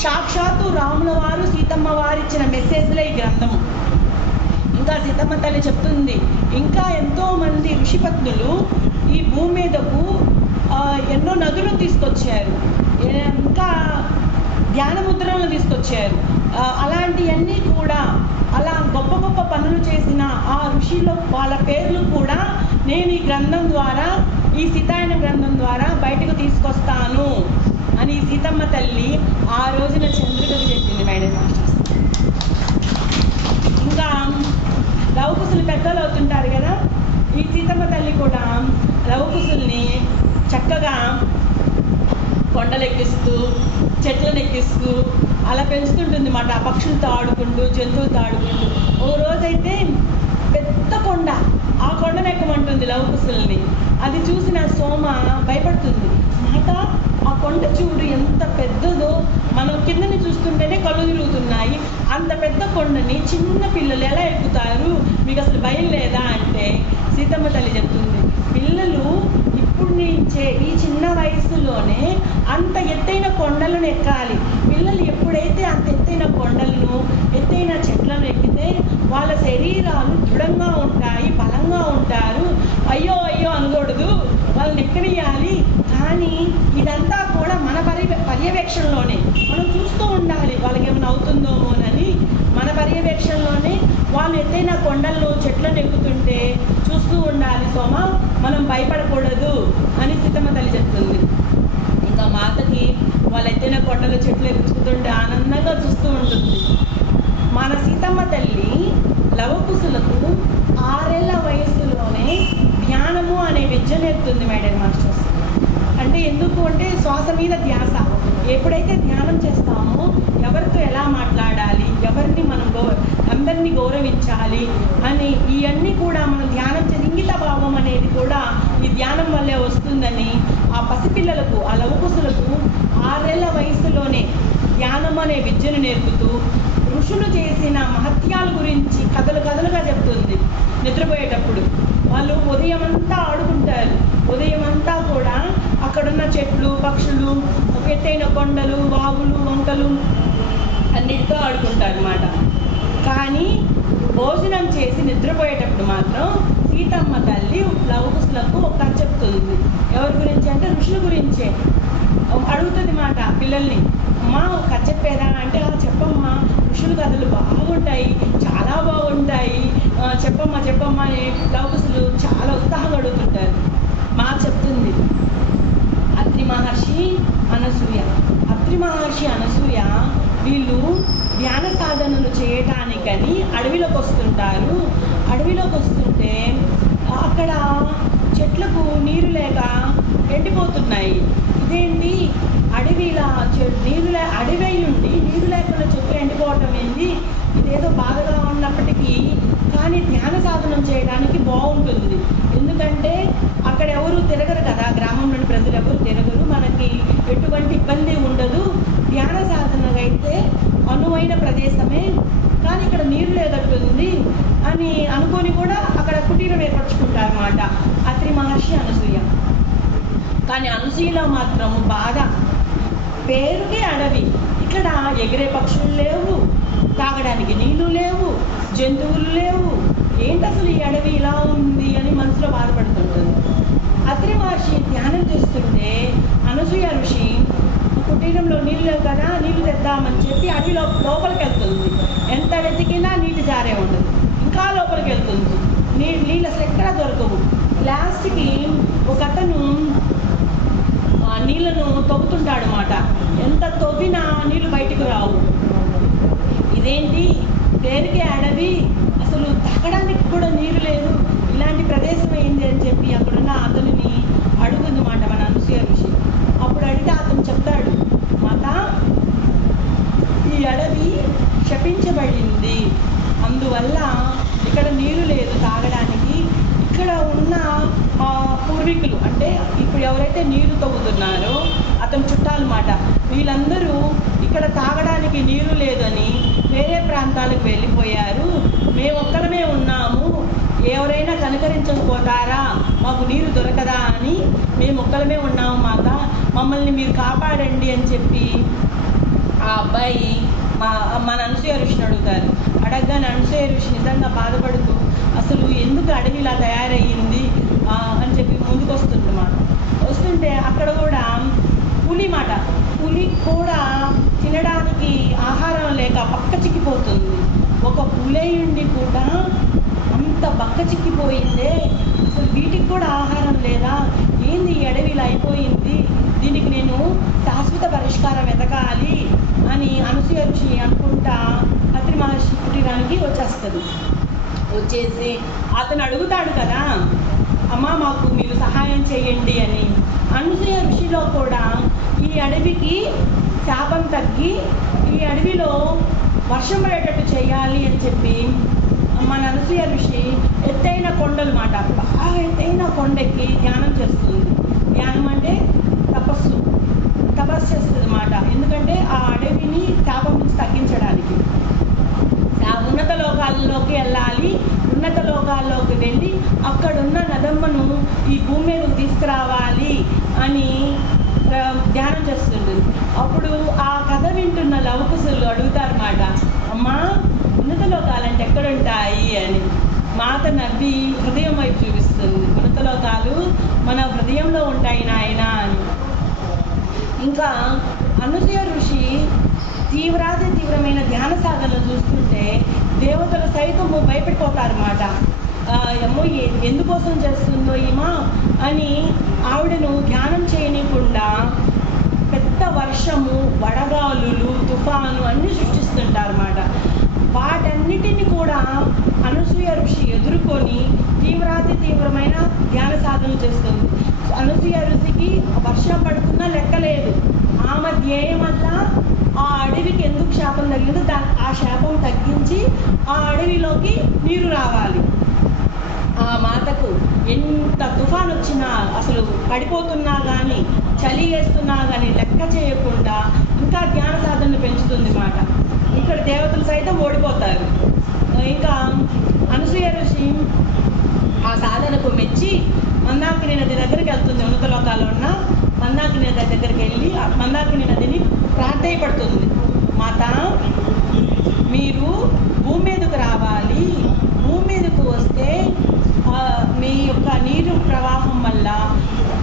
సాక్షాత్తు రాముల వారు సీతమ్మ వారు ఇచ్చిన మెసేజ్లే ఈ గ్రంథము. ఇంకా సీతమ్మ తల్లి చెప్తుంది, ఇంకా ఎంతోమంది ఋషిపత్నులు ఈ భూమి మీదకు ఎన్నో నదులను తీసుకొచ్చారు, ఇంకా ధ్యాన ముద్రలను తీసుకొచ్చారు. అలాంటివన్నీ కూడా అలా గొప్ప గొప్ప పనులు చేసిన ఆ ఋషిలో వాళ్ళ పేర్లు కూడా నేను ఈ గ్రంథం ద్వారా, ఈ సీతాయన గ్రంథం ద్వారా బయటకు తీసుకొస్తాను అని సీతమ్మ తల్లి ఆ రోజున చంద్రికకు చెప్పింది మేడం మాస్టర్స్. ఇంకా లవకుశులు పెద్దలు అవుతుంటారు కదా, ఈ సీతమ్మ తల్లి కూడా లవకుశుల్ని చక్కగా కొండలు ఎక్కిస్తూ చెట్లను ఎక్కిస్తూ అలా పెంచుతుంటుంది మాట. పక్షులతో ఆడుకుంటూ జంతువులతో ఆడుకుంటూ. ఓ రోజైతే పెద్ద కొండ, ఆ కొండను ఎక్కమంటుంది లవకుశుల్ని. అది చూసిన సోమ భయపడుతుంది. మాట ఆ కొండ చూడు ఎంత పెద్దదో, మనం కిందని చూస్తుంటేనే కళ్ళు తిరుగుతున్నాయి. అంత పెద్ద కొండని చిన్న పిల్లలు ఎలా ఎక్కుతారు, మీకు అసలు భయం లేదా అంటే సీతమ్మ తల్లి చెప్తుంది, పిల్లలు ఇప్పుడు నుంచే ఈ చిన్న వయసులోనే అంత ఎత్తైన కొండలను ఎక్కాలి. పిల్లలు ఎప్పుడైతే అంత ఎత్తైన కొండలను ఎత్తైన చెట్లను ఎక్కితే వాళ్ళ శరీరాలు దృఢంగా ఉంటాయి, బలంగా ఉంటారు. అయ్యో అయ్యో అనకూడదు, వాళ్ళని ఎక్కనియాలి. కానీ ఇదంతా కూడా మన పర్యవేక్షణలోనే మనం చూస్తూ ఉండాలి. వాళ్ళకి ఏమైనా అవుతుందోమోనని మన పర్యవేక్షణలోనే వాళ్ళు ఎత్తైన కొండలను చెట్లను ఎక్కుతుంటే చూస్తూ ఉండాలి సోమ, మనం భయపడకూడదు అని సీతమ్మ తల్లి చెప్తుంది. ఇంకా మాతకి వాళ్ళు ఎత్తైన కొండలు చెట్లు ఎక్కుతుంటే ఆనందంగా చూస్తూ ఉంటుంది. మన సీతమ్మ తల్లి లవకుశులకు 6 ఏళ్ల వయసులోనే ధ్యానము అనే విద్య నేర్పుతుంది మేడం మాస్టర్స్. అంటే ఎందుకు అంటే శ్వాస మీద ధ్యాస. ఎప్పుడైతే ధ్యానం చేస్తామో ఎవరితో ఎలా మాట్లాడాలి, ఎవరిని మనం అందరినీ గౌరవించాలి అని ఇవన్నీ కూడా మనం ధ్యానం చేసి ఇంగిత భావం అనేది కూడా ఈ ధ్యానం వల్లే వస్తుందని ఆ పసిపిల్లలకు, ఆ లవకుశులకు 6 ఏళ్ల వయసులోనే ధ్యానం అనే విద్యను నేర్పుతూ ఋషులు చేసిన మహత్యాల గురించి కథలు కథలుగా చెప్తుంది. నిద్రపోయేటప్పుడు వాళ్ళు ఉదయం అంతా ఆడుకుంటారు. ఉదయం అంతా కూడా అక్కడున్న చెట్లు, పక్షులు, ఎత్తైన కొండలు, వాగులు, వంకలు అన్నిటితో ఆడుకుంటారు అన్నమాట. కానీ భోజనం చేసి నిద్రపోయేటప్పుడు మాత్రం సీతమ్మ తల్లి లవకుశులకు ఒక కథ చెప్తుంది. ఎవరి గురించి అంటే ఋషుల గురించే. అడుగుతుంది మాట పిల్లల్ని, అమ్మా ఒక కథ చెప్పేదా అంటే, చెప్పమ్మా, ఋషుల కథలు బాగుంటాయి, చాలా బాగుంటాయి, చెప్పమ్మా చెప్పమ్మా అని లవకుశులు చాలా ఉత్సాహంగా అడుగుతుంటారు. మా చెప్తుంది అత్రి మహర్షి, అనసూయ. అత్రి మహర్షి, అనసూయ వీళ్ళు ధ్యాన సాధనలు చేయటానికని అడవిలోకి వస్తుంటారు. అడవిలోకి వస్తుంటే అక్కడ చెట్లకు నీరు లేక ఎండిపోతున్నాయి. ఇదేంటి అడవిలా అడవి ఉండి నీరు లేకుండా చెట్లు ఎండిపోవటం ఏంటి? ఇదేదో బాధగా ఉన్నప్పటికీ కానీ ధ్యాన సాధనం చేయడానికి బాగుంటుంది. ఎందుకంటే అక్కడ ఎవరు తిరగరు కదా, గ్రామంలోని ప్రజలు ఎవరు తిరగరు, మనకి ఎటువంటి ఇబ్బంది ఉండదు. ధ్యాన సాధనగా అయితే అనువైన ప్రదేశమే, కానీ ఇక్కడ నీరు లేదట్టుంది అని అనుకొని కూడా అక్కడ కుటీరం ఏర్పరచుకుంటారు అన్నమాట అత్రి మహర్షి, అనసూయ. కానీ అనసూయలో మాత్రం బాధ. పేరుకే అడవి, ఇక్కడ ఎగిరే పక్షులు లేవు, తాగడానికి నీళ్లు లేవు, జంతువులు లేవు, ఏంటి అసలు ఈ అడవి ఇలా ఉంది అని మనసులో బాధపడుతుంటుంది. అత్రి మహర్షి ధ్యానం చేస్తుంటే అనసూయ ఋషి కుటీరంలో నీళ్ళు లేవు కదా, నీళ్లు తెద్దామని చెప్పి అడవి లోపలికి వెళ్తుంది. ఎంత వెతికినా నీళ్ళు జారే ఉండదు, ఇంకా లోపలికి వెళ్తుంది. నీళ్ళు అసలు ఎక్కడా దొరకవు. లాస్ట్కి ఒక అతను నీళ్ళను తవ్వుతుంటాడు అన్నమాట. ఎంత తవ్వినా నీళ్ళు బయటకు రావు. ఇదేంటి పేరుకే అడవి, అసలు తాగడానికి కూడా నీరు లేదు, ఇలాంటి ప్రదేశం ఏంటి అని చెప్పి అక్కడున్న అతనిని అడుగుంది మాట మన అనసూయ ఋషి. అప్పుడు అడిగితే అతను చెప్తాడు, మాత ఈ అడవి శపించబడింది, అందువల్ల ఇక్కడ నీరు లేదు తాగడానికి. ఇక్కడ ఉన్న పూర్వీకులు అంటే ఇప్పుడు ఎవరైతే నీరు తవ్వుతున్నారో అతను చుట్టాలు మాట, వీళ్ళందరూ ఇక్కడ తాగడానికి నీరు లేదని వేరే ప్రాంతాలకు వెళ్ళిపోయారు. మేము ఒక్కరమే ఉన్నాము, ఎవరైనా కనుకరించకపోతారా, మాకు నీరు దొరకదా అని మేము ఒక్కరమే ఉన్నాము మాత, మమ్మల్ని మీరు కాపాడండి అని చెప్పి ఆ అబ్బాయి మన అనసూయ ఋషిని అడుగుతారు. అడగగానే అనసూయ ఋషి నిజంగా బాధపడుతూ అసలు ఎందుకు అడవి ఇలా తయారయ్యింది అని చెప్పి ముందుకు వస్తుంది మాట. వస్తుంటే అక్కడ కూడా పులి కూడా తినడానికి ఆహారం లేక పక్క చిక్కిపోతుంది. ఒక పులేయుండి కూడా అంత బక్క చిక్కిపోయిందే, అసలు వీటికి కూడా ఆహారం లేదా, ఏంది ఈ అడవి ఇలా అయిపోయింది, దీనికి నేను శాశ్వత పరిష్కారం వెతకాలి అని అనసూయ ఋషి అనుకుంటా అత్రి మహర్షి కుటీరానికి వచ్చేసి అతను అడుగుతాడు కదా, అమ్మ మాకు మీరు సహాయం చేయండి అని. అనసూయ ఋషిలో కూడా ఈ అడవికి శాపం తగ్గి ఈ అడవిలో వర్షం పడేటట్టు చేయాలి అని చెప్పి మన అనసూయ ఋషి ఎత్తైన కొండలు మాట, బాగా ఎత్తైన కొండకి ధ్యానం చేస్తుంది. ధ్యానం అంటే తపస్సు చేస్తుంది అన్నమాట. ఎందుకంటే ఆ అడవిని శాపం నుంచి తగ్గించడానికి ఉన్నత లోకాల్లోకి వెళ్ళాలి, ఉన్నత లోకాల్లోకి వెళ్ళి అక్కడున్న నదమ్మను ఈ భూమి మీదకు తీసుకురావాలి అని ధ్యానం చేస్తుంది. అప్పుడు ఆ కథ వింటున్న లవకుశులు అడుగుతారన్నమాట, అమ్మా ఉన్నత లోకాలంటే ఎక్కడుంటాయి అని. మాత నవ్వి హృదయం వైపు చూపిస్తుంది, ఉన్నత లోకాలు మన హృదయంలో ఉంటాయి నాయన అని. ఇంకా అనసూయ ఋషి తీవ్రమైన ధ్యాన సాధనలు చూస్తుంటే దేవతలు సైతము భయపడిపోతారన్నమాట. ఏమో ఎందుకోసం చేస్తుందో ఈమా అని ఆవిడను ధ్యానం చేయనీయకుండా పెద్ద వర్షము, వడగాలులు, తుఫాను అన్నీ సృష్టిస్తుంటారన్నమాట. వాటన్నిటిని కూడా అనసూయ ఋషి ఎదుర్కొని తీవ్రమైన ధ్యాన సాధన చేస్తుంది. అనసూయ ఋషికి వర్షం పడుతున్నా లెక్కలేదు. ఆమె ధ్యేయం వల్ల ఆ అడవికి ఎందుకు శాపం తగిలిందో ఆ శాపం తగ్గించి ఆ అడవిలోకి నీరు రావాలి. ఆ మాతకు ఎంత తుఫాన్ వచ్చినా, అసలు పడిపోతున్నా కానీ, చలి వేస్తున్నా కానీ లెక్క చేయకుండా ఇంకా ధ్యాన సాధనను పెంచుతుంది మాట. ఇక్కడ దేవతలు సైతం ఓడిపోతారు. ఇంకా అనసూయ ఋషి ఆ సాధనకు మెచ్చి మందాకిని నది దగ్గరికి వెళ్తుంది. ఉన్నత లోకాల్లో ఉన్న మందాకిని నది దగ్గరికి వెళ్ళి మందాకిని నదిని ప్రార్థయపడుతుంది. మాత, మీరు భూమి మీదకు రావాలి, భూమి మీదకు వస్తే మీ యొక్క నీరు ప్రవాహం వల్ల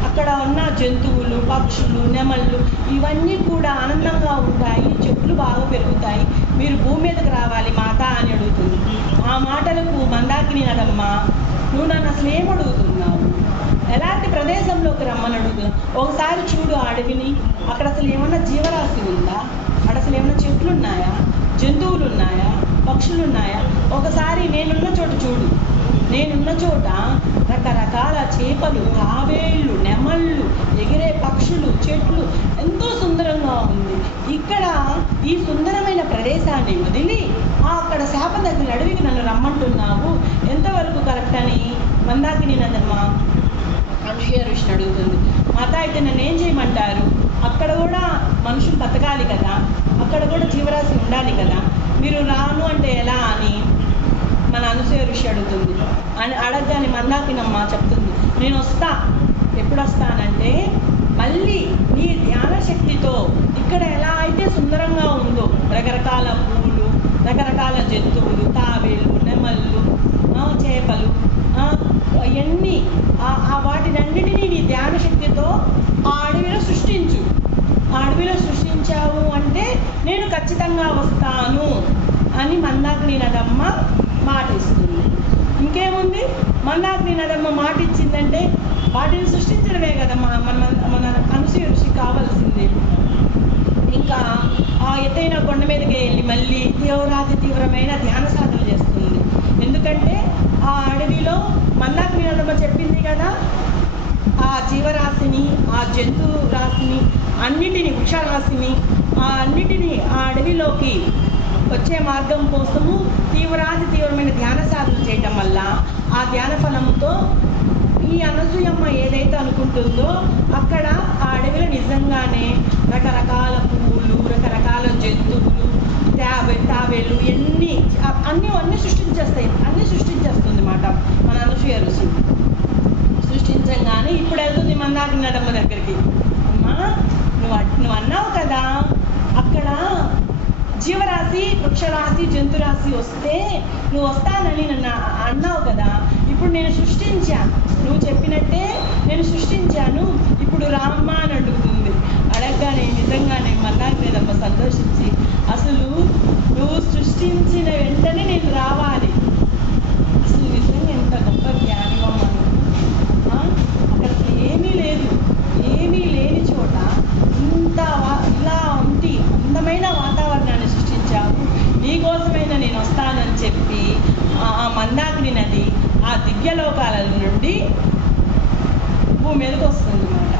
అక్కడ ఉన్న జంతువులు, పక్షులు, నెమళ్ళు ఇవన్నీ కూడా ఆనందంగా ఉంటాయి, చెట్లు బాగా పెరుగుతాయి, మీరు భూమి మీదకు రావాలి మాత అని అడుగుతుంది. ఆ మాటలకు మందాకిని నదమ్మ, నువ్వు నన్ను అసలు ఏం అడుగుతున్నావు, ఎలాంటి ప్రదేశంలోకి రమ్మని అడుగుతున్నావు, ఒకసారి చూడు అడవిని, అక్కడ అసలు ఏమన్నా జీవరాశి ఉందా, అక్కడ అసలు ఏమన్నా చెట్లు ఉన్నాయా, జంతువులు ఉన్నాయా, పక్షులు ఉన్నాయా, ఒకసారి నేనున్న చోట చూడు, నేనున్న చోట రకరకాల చేపలు, తాబేళ్ళు, నెమళ్ళు, ఎగిరే పక్షులు, చెట్లు ఎంతో సుందరంగా ఉంది. ఇక్కడ ఈ సుందరమైన ప్రదేశాన్ని వదిలి అక్కడ శాప దగ్గర అడవికి నన్ను రమ్మంటున్నావు, ఎంతవరకు కరెక్ట్ అని మందాకిని నదమ్మ అనసూయ ఋషిని అడుగుతుంది. మాత, అయితే నన్ను ఏం చేయమంటారు, అక్కడ కూడా మనుషులు బతకాలి కదా, అక్కడ కూడా జీవరాశి ఉండాలి కదా, మీరు రాను అంటే ఎలా అని మన అనసూయ ఋషి అడుగుతుంది. అని అడగగానే మందాకినమ్మ చెప్తుంది, నేను వస్తా, ఎప్పుడు వస్తానంటే మళ్ళీ నీ ధ్యాన శక్తితో ఇక్కడ ఎలా అయితే సుందరంగా ఉందో రకరకాల పూలు, రకరకాల జంతువులు, తాబేళ్ళు, నెమళ్ళు, చేపలు, అవన్నీ వాటినన్నిటినీ నీ ధ్యాన శక్తితో ఆ అడవిలో సృష్టించు, ఆ అడవిలో సృష్టించావు అంటే నేను ఖచ్చితంగా వస్తాను అని మందాకిని నదమ్మ మాట ఇస్తుంది. ఇంకేముంది, మందాకిని నదమ్మ మాట ఇచ్చిందంటే వాటిని సృష్టించడమే కదా మన అనసూయ ఋషికి కావాల్సింది. ఇంకా ఆ ఎత్తైన కొండ మీదకి వెళ్ళి మళ్ళీ తీవ్రమైన ధ్యాన సాధన చేస్తుంది. ఎందుకంటే ఆ అడవిలో మందాకిని నదమ్మ చెప్పింది కదా, ఆ జీవరాశిని, ఆ జంతు రాశిని అన్నిటినీ, వృక్షరాశిని అన్నిటినీ ఆ అడవిలోకి వచ్చే మార్గం కోసము తీవ్రమైన ధ్యాన సాధన చేయటం వల్ల ఆ ధ్యాన ఫలంతో ఈ అనసూయమ్మ ఏదైతే అనుకుంటుందో అక్కడ ఆ అడవిలో నిజంగానే రకరకాల పువ్వులు, రకరకాల జంతువులు, తాబేళ్ళు అన్నీ సృష్టించేస్తుంది అన్నమాట మన అనసూయ ఋషి. సృష్టించగానే ఇప్పుడు వెళ్తుంది మందాకిని నదమ్మ దగ్గరికి. అమ్మా, నువ్వు అన్నావు కదా అక్కడ జీవరాశి, వృక్షరాశి, జంతురాశి వస్తే నువ్వు వస్తానని నన్ను అన్నావు కదా, ఇప్పుడు నేను సృష్టించాను, నువ్వు చెప్పినట్టే నేను సృష్టించాను, ఇప్పుడు రామ్మా అని అడుగుతుంది. అడగగానే నిజంగానే మందాకిని నదమ్మ సంతోషించి, అసలు నువ్వు సృష్టించిన వెంటనే నేను రావాలి, అసలు నిజంగా ఎంత గొప్ప జ్ఞానమమ్మ, అక్కడ ఏమీ లేదు, ఏమీ లేని చోట ఇలాంటి అందమైన వాతావరణాన్ని సృష్టించావు, నీకోసమైనా నేను వస్తానని చెప్పి ఆ మందాకిని నది ఆ దివ్యలోకాల నుండి భూమి మీదకి వస్తుంది అన్నమాట.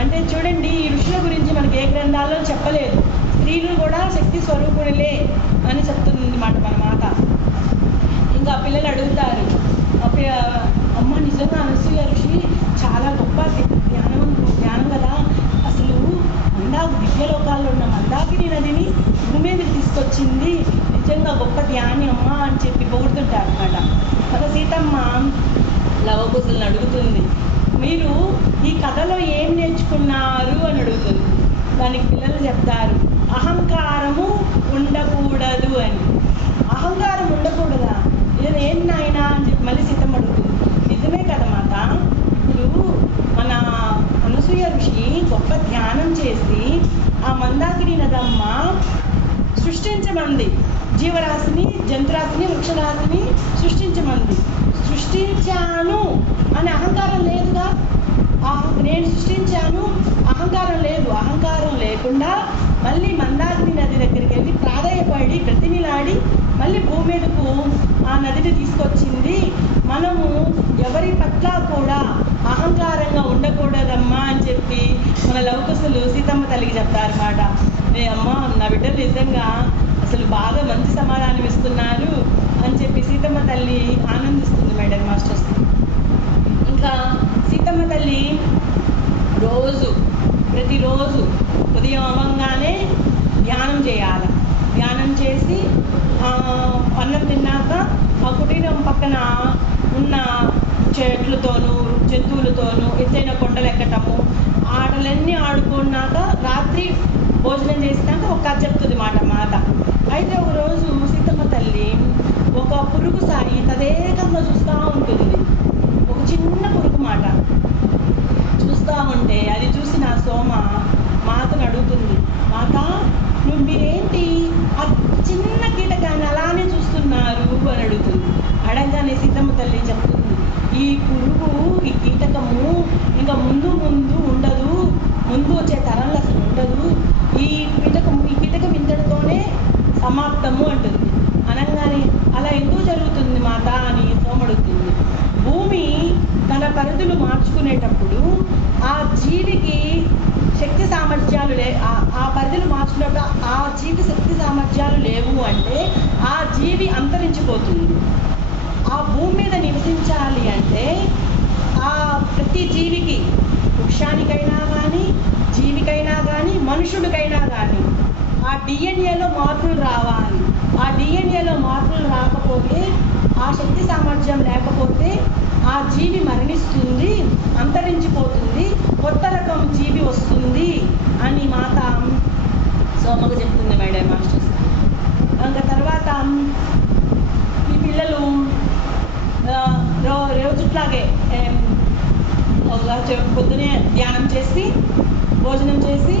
అంటే చూడండి, ఈ ఋషుల గురించి మనకి ఏ గ్రంథాల్లో చెప్పలేదు, స్త్రీలు కూడా శక్తి స్వరూపుడులే అని చెప్తుంది అన్నమాట మన మాత. ఇంకా పిల్లలు అడుగుతారు, అమ్మ నిజంగా అనసూయ ఋషి చాలా గొప్ప జ్ఞానం కదా, అసలు దివ్యలోకాల్లో ఉన్న మందాకిని నదిని భూమి మీదకి తీసుకొచ్చింది, నిజంగా గొప్ప ధ్యాని అమ్మ అని చెప్పి పొగుడుతుంటారు అన్నమాట. మన సీతమ్మ లవకుశులను అడుగుతుంది, మీరు ఈ కథలో ఏం నేర్చుకున్నారు అని అడుగుతుంది. దానికి పిల్లలు చెప్తారు, అహంకారము ఉండకూడదు అని. అహంకారం ఉండకూడదా, ఏం నాయనా అని చెప్పి మళ్ళీ సీతమ్మ అడుగుతుంది. నిజమే కదా మాత, ఇప్పుడు మన అనసూయ ఋషి గొప్ప ధ్యానం చేసి ఆ మందాకిని నదమ్మ సృష్టించమంది, జీవరాశిని, జంతురాశిని, వృక్షరాశిని సృష్టించమంది. సృష్టించాను అని అహంకారం లేదుగా, నేను సృష్టించాను అహంకారం లేదు. అహంకారం లేకుండా మళ్ళీ మందాకిని నది దగ్గరికి వెళ్ళి ప్రాధేయపడి బ్రతిమిలాడి మళ్ళీ భూమి మీదకు ఆ నదిని తీసుకొచ్చింది. మనము ఎవరి పట్ల కూడా అహంకారంగా ఉండకూడదమ్మా అని చెప్పి మన లవకుశులు సీతమ్మ తల్లికి చెప్తారన్నమాట. అమ్మ, నా బిడ్డలు నిజంగా అసలు బాగా మంచి సమాధానం ఇస్తున్నారు అని చెప్పి సీతమ్మ తల్లి ఆనందిస్తుంది మేడం మాస్టర్స్. ఇంకా సీతమ్మ తల్లి ప్రతిరోజు ఉదయం అవ్వగానే ధ్యానం చేయాలి. ధ్యానం చేసి అన్నం తిన్నాక ఆ కుటీరం పక్కన ఉన్న చెట్లతోనూ జంతువులతోనూ ఎత్తైన కొండలు ఎక్కటము ఆటలన్నీ ఆడుకున్నాక రాత్రి భోజనం చేసినాక ఒక కథ చెప్తుంది మాత. అయితే ఒకరోజు సీతమ్మ తల్లి ఒక పురుగు సాయి తదేకంగా చూస్తూ ఉంటుంది. ఒక చిన్న పురుగు మాట చూస్తూ ఉంటే అది చూసి నా సోమ మాతను అడుగుతుంది, మాత మీరేంటి ఆ చిన్న కీటకాన్ని అలానే చూస్తున్నారు అని అడుగుతుంది. అడగగానే సీతమ్మ తల్లి చెప్తుంది, ఈ పురుగు ఈ కీటకము ఇంకా ముందు ఉండదు, ముందు వచ్చే తరంలో అసలు ఉండదు, ఈ కీటకం ఇంతటితోనే సమాప్తము అంటుంది. అనగానే అలా ఎందుకు జరుగుతుంది మాత అని సోమడుతుంది. భూమి తన పరిధులు మార్చుకునేటప్పుడు ఆ జీవికి శక్తి సామర్థ్యాలు ఆ పరిధులు మార్చుకున్నప్పుడు ఆ జీవి శక్తి సామర్థ్యాలు లేవు అంటే ఆ జీవి అంతరించిపోతుంది. ఆ భూమి మీద నివసించాలి అంటే ఆ ప్రతి జీవికి, వృక్షానికైనా కానీ జీవికైనా కానీ మనుషుడికైనా కానీ ఆ డిఎన్ఏలో మార్పులు రావాలి. ఆ డిఎన్ఏలో మార్పులు రాకపోతే ఆ శక్తి సామర్థ్యం లేకపోతే ఆ జీవి మరణిస్తుంది, అంతరించిపోతుంది, కొత్త రకం జీవి వస్తుంది అని మాత సోమకు చెప్తుంది మేడం మాస్టర్స్. ఇంకా తర్వాత ఈ పిల్లలు రోజుట్లాగే పొద్దునే ధ్యానం చేసి భోజనం చేసి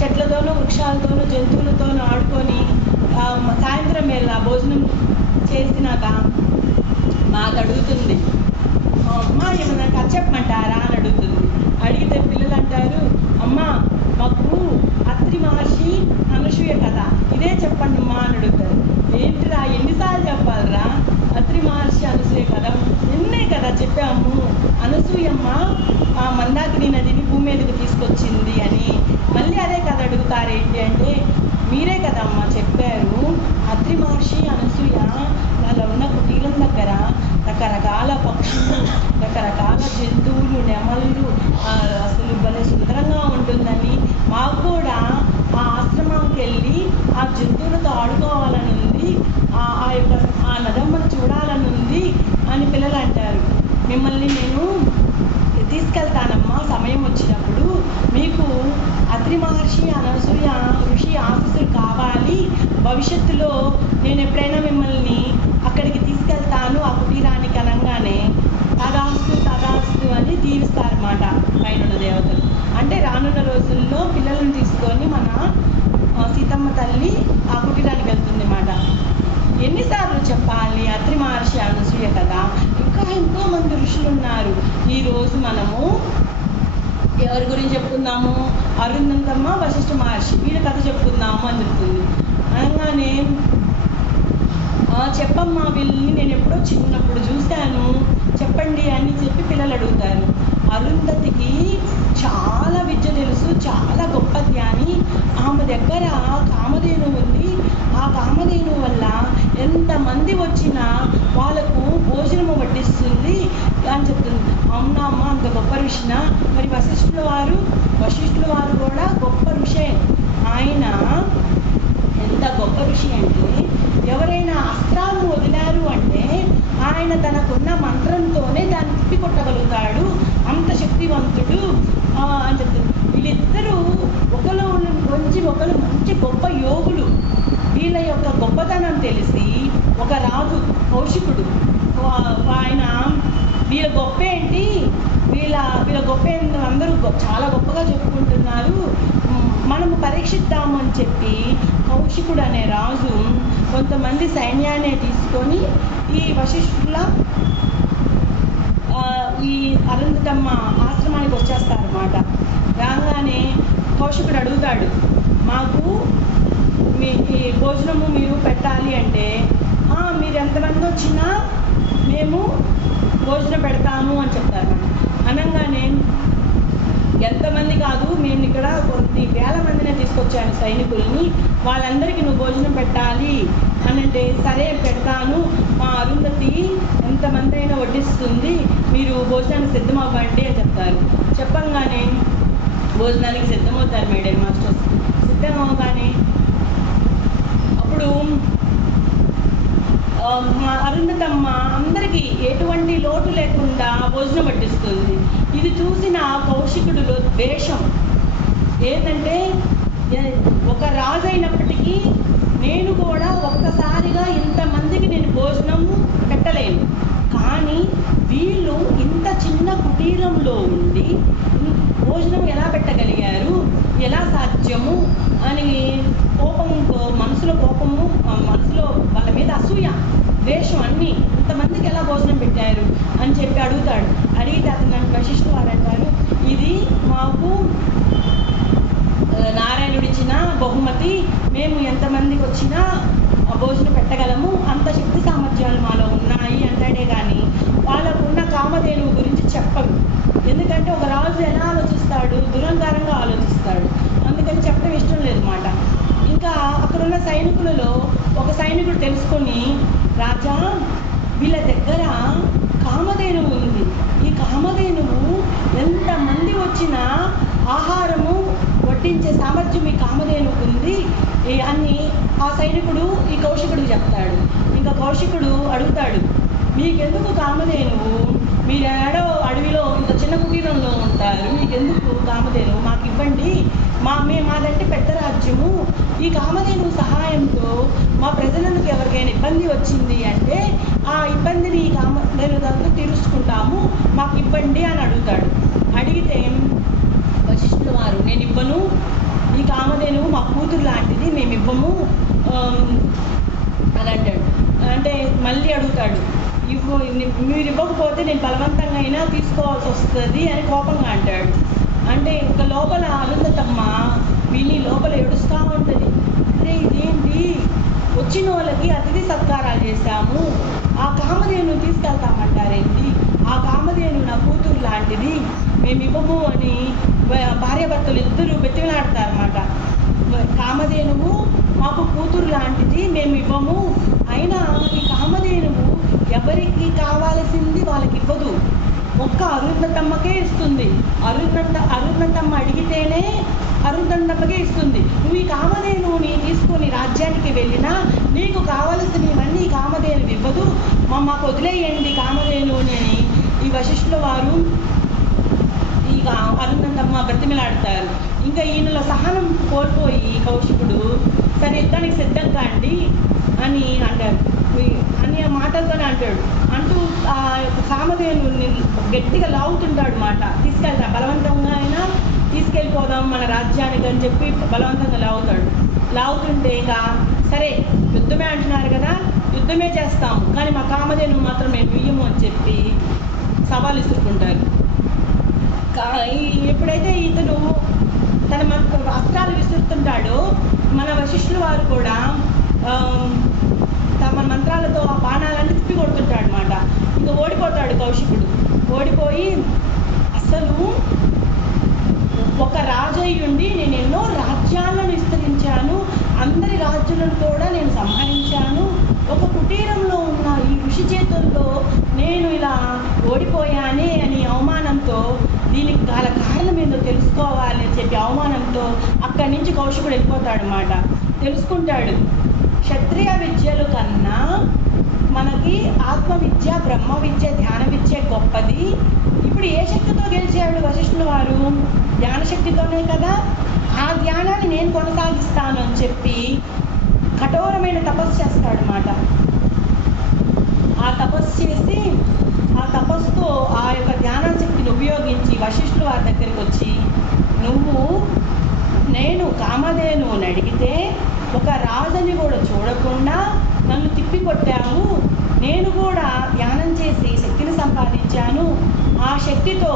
చెట్లతోనూ వృక్షాలతోనూ జంతువులతోనూ ఆడుకొని సాయంత్రం వేళ భోజనం చేసినాక మాకు అడుగుతుంది, అమ్మ ఏమన్నా కథ చెప్పమంటారా అని అడుగుతుంది. అడిగితే పిల్లలు అంటారు, అమ్మ మాకు అత్రి మహర్షి అనసూయ కథ ఇదే చెప్పండి అమ్మా అని అడుగుతారు. ఏంటిరా ఎన్నిసార్లు చెప్పాలరా అత్రి మహర్షి అనసూయ కథ? నిన్నే కదా చెప్పాము, అనసూయమ్మ ఆ మందాకిని నదిని భూమి మీదకి తీసుకొచ్చింది అని. మళ్ళీ అదే కథ అడుగుతారేంటి అంటే, మీరే కదమ్మా చెప్పారు, అత్రి మహర్షి అనసూయ వాళ్ళ ఉన్న కుటీరం దగ్గర రకరకాల పక్షులు, రకరకాల జంతువులు, నెమళ్ళు అసలు భలే సుందరంగా ఉంటుందని, మాకు కూడా ఆ ఆశ్రమంకి వెళ్ళి ఆ జంతువులతో ఆడుకోవాలని ఉంది, ఆ నదమ్మను చూడాలని ఉంది అని పిల్లలు అంటారు. మిమ్మల్ని నేను తీసుకెళ్తానమ్మా సమయం వచ్చినప్పుడు, మీకు అత్రి మహర్షి అనసూయ ఋషి ఆశీస్సులు కావాలి, భవిష్యత్తులో నేను ఎప్పుడైనా మిమ్మల్ని అక్కడికి తీసుకెళ్తాను ఆ కుటీరానికి అనగానే తదాస్తు అని దీవిస్తారన్నమాట పైన దేవతలు. అంటే రానున్న రోజుల్లో పిల్లలను తీసుకొని మన సీతమ్మ తల్లి ఆ కుటీరానికి వెళ్తుంది అన్నమాట. ఎన్నిసార్లు చెప్పాలి అత్రి మహర్షి అనసూయ కదా, ఇంకా ఎంతోమంది ఋషులు ఉన్నారు. ఈరోజు మనము ఎవరి గురించి చెప్పుకుందాము, అరుంధతమ్మ వశిష్ఠ మహర్షి వీళ్ళ కథ చెప్పుకుందాము అని చెప్తుంది. అనగానే చెప్పమ్మా వీళ్ళని నేను ఎప్పుడో చిన్నప్పుడు చూశాను చెప్పండి అని చెప్పి పిల్లలు అడుగుతారు. అరుంధతికి చాలా విద్య తెలుసు, చాలా గొప్ప జ్ఞాని, ఆమె దగ్గర కామధేను ఉంది, ఆ కామధేను వల్ల ఎంతమంది వచ్చినా వాళ్ళకు భోజనము వడ్డిస్తుంది అని చెప్తుంది. అవునా అమ్మ అంత గొప్ప ఋషిన? మరి వశిష్ఠుల వారు కూడా గొప్ప ఋషే. ఆయన ఎంత గొప్ప ఋషి అంటే ఎవరైనా అస్త్రాలను వదిలారు అంటే ఆయన తనకున్న మంత్రంతోనే దాన్ని తిప్పి కొట్టగలుగుతాడు, అంత శక్తివంతుడు అని చెప్తుంది. వీళ్ళిద్దరూ ఒకరు మంచి గొప్ప యోగులు. వీళ్ళ యొక్క గొప్పతనం తెలిసి ఒక రాజు కౌశికుడు ఆయన వీళ్ళ గొప్ప ఏంటి, వీళ్ళ గొప్ప ఏంటి అందరూ చాలా గొప్పగా చెప్పుకుంటున్నారు, మనము పరీక్షిద్దాము అని చెప్పి కౌశికుడు అనే రాజు కొంతమంది సైన్యాన్ని తీసుకొని ఈ వశిష్ఠుల ఈ అరుంధతమ్మ ఆశ్రమానికి వచ్చేస్తారన్నమాట. రాగానే కౌశికుడు అడుగుతాడు, మాకు మీ భోజనము మీరు పెట్టాలి అంటే, మీరు ఎంతమంది వచ్చినా మేము భోజనం పెడతాము అని చెప్తారు. అనగానే ఎంతమంది కాదు, మేము ఇక్కడ కొన్ని వేల మందినే తీసుకొచ్చాను సైనికుల్ని, వాళ్ళందరికీ నువ్వు భోజనం పెట్టాలి అని అంటే, సరే పెడతాను, మా అరుంధతి ఎంతమంది అయినా వడ్డిస్తుంది, మీరు భోజనానికి సిద్ధమవ్వండి అని చెప్తారు. చెప్పంగానే భోజనానికి సిద్ధమవుతారు మేడం మాస్టర్స్. సిద్ధమవగానే అప్పుడు లోటు లేకుండా భోజనం పట్టిస్తుంది. ఇది చూసిన కౌశికుడిలో ద్వేషం ఏంటంటే, ఒక రాజు అయినప్పటికీ నేను కూడా ఒక్కసారిగా ఇంతమందికి నేను భోజనం పెట్టలేను, కానీ వీళ్ళు ఇంత చిన్న కుటీరంలో ఉండి భోజనం ఎలా పెట్టగలిగారు, ఎలా సాధ్యము అని కోపంతో, మనసులో కోపము, మనసులో వాళ్ళ మీద అసూయ, ద్వేషం అన్నీ, ఇంతమందికి ఎలా భోజనం పెట్టారు అని చెప్పి అడుగుతాడు. అడిగితే అతను నన్ను వశిష్ఠుడు వారు అంటారు, ఇది మాకు నారాయణుడు ఇచ్చిన బహుమతి, మేము ఎంతమందికి వచ్చినా భోజనం పెట్టగలము, అంత శక్తి సామర్థ్యాలు మాలో ఉన్నాయి అంటాడే కానీ వాళ్ళకున్న కామధేనువు గురించి చెప్పరు. ఎందుకంటే ఒక రాజు ఎలా ఆలోచిస్తాడు, దురహంకారంగా ఆలోచిస్తాడు, అందుకని చెప్పడం ఇష్టం లేదు మాట. ఇంకా అక్కడున్న సైనికులలో ఒక సైనికుడు తెలుసుకొని, రాజా వీళ్ళ దగ్గర కామధేనువు ఉంది, ఈ కామధేనువు ఎంతమంది వచ్చినా ఆహారము వడ్డించే సామర్థ్యం ఈ కామధేనువుకు ఉంది అని ఆ సైనికుడు ఈ కౌశికుడికి చెప్తాడు. ఇంకా కౌశికుడు అడుగుతాడు, మీకెందుకు కామధేనువు, మీరు ఏడో అడవిలో ఇంత చిన్న కుటీరంలో ఉంటారు, మీకెందుకు కామధేనువు, మాకు ఇవ్వండి, మాదంటే పెద్ద రాజ్యము, ఈ కామధేనువు సహాయంతో మా ప్రజలకు ఎవరికైనా ఇబ్బంది వచ్చింది అంటే ఆ ఇబ్బందిని ఈ కామధేనువుతో తీర్చుకుంటాము, మాకు ఇవ్వండి అని అడుగుతాడు. అడిగితే వశిష్ఠుల వారు, నేను ఇవ్వను, ఈ కామధేనువు మా కూతురు లాంటిది, మేము ఇవ్వము అని అంటాడు. అంటే మళ్ళీ అడుగుతాడు, మీరు ఇవ్వకపోతే నేను బలవంతంగా అయినా తీసుకోవాల్సి వస్తుంది అని కోపంగా అంటాడు. అంటే ఒక లోపల అరుంధతమ్మ విని లోపల ఏడుస్తూ ఉంటుంది, అరే ఇదేంటి, వచ్చిన వాళ్ళకి అతిథి సత్కారాలు చేశాము, ఆ కామధేనువు తీసుకెళ్తామంటారేంటి, ఆ కామధేను నా కూతురు లాంటిది, మేము ఇవ్వము అని భార్యాభర్తలు ఇద్దరు బెతిమలాడతారన్నమాట. కామధేనువు మాకు కూతురు లాంటిది, మేము ఇవ్వము, అయినా ఈ కామధేనువు ఎవరికి కావాల్సింది వాళ్ళకి ఇవ్వదు, ఒక్క అరుంధతమ్మకే ఇస్తుంది, అరుంధతమ్మ అడిగితేనే అరుంధతమ్మకే ఇస్తుంది. నువ్వు ఈ కామధేనువుని తీసుకొని రాజ్యానికి వెళ్ళినా నీకు కావలసినవన్నీ కామధేనువు ఇవ్వదు, మాకు వదిలేయండి కామధేనువుని అని ఈ వశిష్ఠుల వారు ఈ అరుంధతమ్మ బ్రతిమలాడతారు. ఇంకా ఈయనలో సహనం కోల్పోయి కౌశికుడు, సరే యుద్ధానికి సిద్ధం కాండి అని అంటాడు, అని ఆ మాటలతోనే అంటాడు. అంటూ ఆ యొక్క కామధేనువుని గట్టిగా లాగుతుంటాడు మాట, తీసుకెళ్తా బలవంతంగా అయినా తీసుకెళ్ళిపోదాం మన రాజ్యానికి అని చెప్పి బలవంతంగా లాగుతుంటే ఇంకా సరే యుద్ధమే అంటున్నారు కదా, యుద్ధమే చేస్తాము, కానీ మా కామధేనువు మాత్రం మేము ఇయ్యము అని చెప్పి సవాలు ఇస్తుంటారు. ఎప్పుడైతే ఇతను తన అస్త్రాలు విసురుతుంటాడో మన వశిష్ఠుల వారు కూడా తమ మంత్రాలతో ఆ బాణాలన్నీ తిప్పి కొడుతుంటాడు అనమాట. ఇంకా ఓడిపోతాడు కౌశికుడు. ఓడిపోయి అసలు ఒక రాజయ్యుండి నేను ఎన్నో రాజ్యాలను విస్తరించాను, అందరి రాజ్యాలను కూడా నేను సంహరించాను, ఒక కుటీరంలో ఉన్న ఈ ఋషి చేతుల్లో నేను ఇలా ఓడిపోయానే అని అవమానంతో, దీనికి గల కారణం ఏందో తెలుసుకోవాలి అని చెప్పి అవమానంతో అక్కడి నుంచి కౌశికుడు వెళ్ళిపోతాడనమాట. తెలుసుకుంటాడు, క్షత్రియ విద్యల కన్నా మనకి ఆత్మ విద్య, బ్రహ్మ విద్య, ధ్యాన విద్య గొప్పది. ఇప్పుడు ఏ శక్తితో గెలిచాడు వశిష్ఠుల వారు, ధ్యాన శక్తితోనే కదా, ఆ ధ్యానాన్ని నేను కొనసాగిస్తాను అని చెప్పి కఠోరమైన తపస్సు చేస్తాడనమాట. ఆ తపస్సు చేసి ఆ తపస్సుతో ఆ యొక్క ధ్యాన శక్తిని ఉపయోగించి వశిష్ఠుల వారి దగ్గరికి వచ్చి, నేను కామధేనువుని అడిగితే ఒక రాజుని కూడా చూడకుండా నన్ను తిప్పి కొట్టావు, నేను కూడా ధ్యానం చేసి శక్తిని సంపాదించాను, ఆ శక్తితో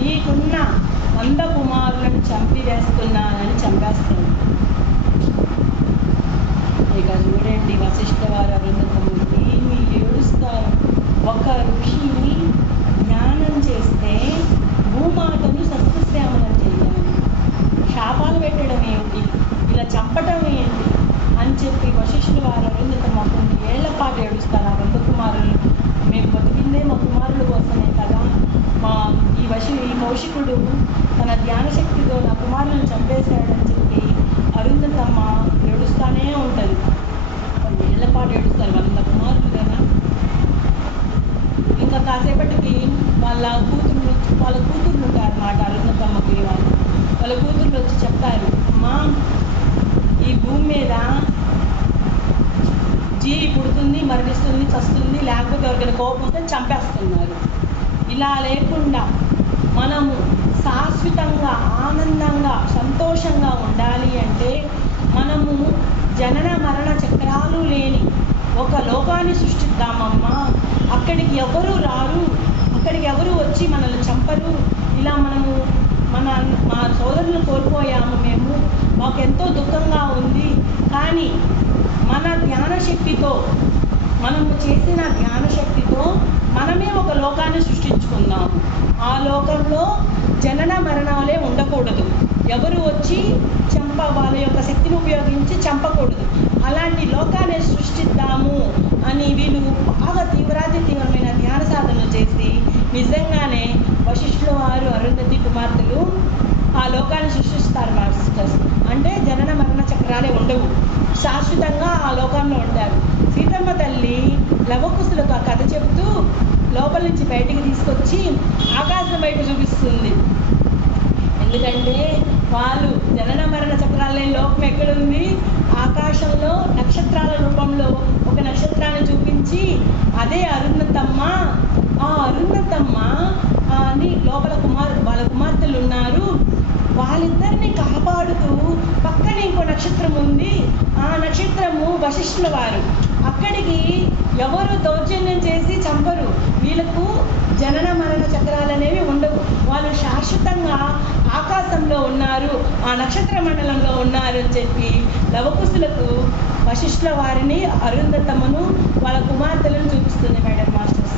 నీకున్న 100 కుమారులను చంపేస్తున్నాను. ఇక చూడండి వశిష్ఠ వారు అరుంధతమ్మ ఏమి ఏడుస్తారు. ఒక ఋషిని జ్ఞానం చేస్తే భూమాతను సస్యశ్యామలం చేయాలి, శాపాలు పెట్టడం ఏమిటి, ఇలా చంపటం ఏంటి అని చెప్పి వశిష్ఠుల వారు అరుంధతమ్మ కొన్ని ఏళ్ల పాటు ఏడుస్తారు. ఆ 100 కుమారులు మేము బతికిందే మా కుమారుల కోసమే కదా, ఈ కౌశికుడు తన ధ్యాన శక్తితో నా కుమారులను చంపేశాడని చెప్పి అరుంధతమ్మ ఏడుస్తూనే ఉంటుంది. కొన్ని ఏళ్ల పాటు ఏడుస్తారు, 100 కుమారులు కదా. ఇంకా కాసేపు మీద జీవి పుడుతుంది, మరణిస్తుంది, చస్తుంది, లేకపోతే ఎవరికైనా కోపం వస్తే చంపేస్తున్నారు. ఇలా లేకుండా మనము శాశ్వతంగా ఆనందంగా సంతోషంగా ఉండాలి అంటే మనము జనన మరణ చక్రాలు లేని ఒక లోకాన్ని సృష్టిద్దామమ్మా. అక్కడికి ఎవరు రారు, అక్కడికి ఎవరు వచ్చి మనల్ని చంపరు. ఇలా మనము మా సోదరులను కోల్పోయాము, మాకు ఎంతో దుఃఖంగా ఉంది. కానీ మన ధ్యాన శక్తితో, మనము చేసిన ధ్యాన శక్తితో మనమే ఒక లోకాన్ని సృష్టించుకుందాము. ఆ లోకంలో జనన మరణాలే ఉండకూడదు. ఎవరు వచ్చి వాళ్ళ యొక్క శక్తిని ఉపయోగించి చంపకూడదు. అలాంటి లోకాన్ని సృష్టిద్దాము అని వీళ్ళు బాగా తీవ్రమైన ధ్యాన సాధనలు చేసి నిజంగానే వశిష్ఠుల వారు, అరుంధతి కుమార్తెలు ఆ లోకాన్ని సృష్టిస్తారు మాస్టర్స్. అంటే జనన మరణ చక్రాలే ఉండవు, శాశ్వతంగా ఆ లోకంలో ఉంటారు. సీతమ్మ తల్లి లవకుశులకు ఆ కథ చెబుతూ లోపల నుంచి బయటికి తీసుకొచ్చి ఆకాశం వైపు చూపిస్తుంది. ఎందుకంటే వాళ్ళు జనన మరణ చక్రాలే లోకం ఎక్కడుంది? ఆకాశంలో నక్షత్రాల రూపంలో ఒక నక్షత్రాన్ని చూపించి, అదే అరుంధతమ్మ, ఆ అరుంధతమ్మ అని లోపల వాళ్ళ కుమార్తెలు ఉన్నారు, వాళ్ళిద్దరిని కాపాడుతూ పక్కన ఇంకో నక్షత్రం ఉంది, ఆ నక్షత్రము వశిష్ఠుల వారు. అక్కడికి ఎవరు దౌర్జన్యం చేసి చంపరు. వీళ్ళకు జనన మరణ చక్రాలు అనేవి ఉండవు. వాళ్ళు శాశ్వతంగా ఆకాశంలో ఉన్నారు, ఆ నక్షత్ర మండలంలో ఉన్నారు అని చెప్పి లవకుశులకు వశిష్ఠుల వారిని, అరుంధతమ్మను, వాళ్ళ కుమార్తెలను చూపిస్తుంది మేడం మాస్టర్స్.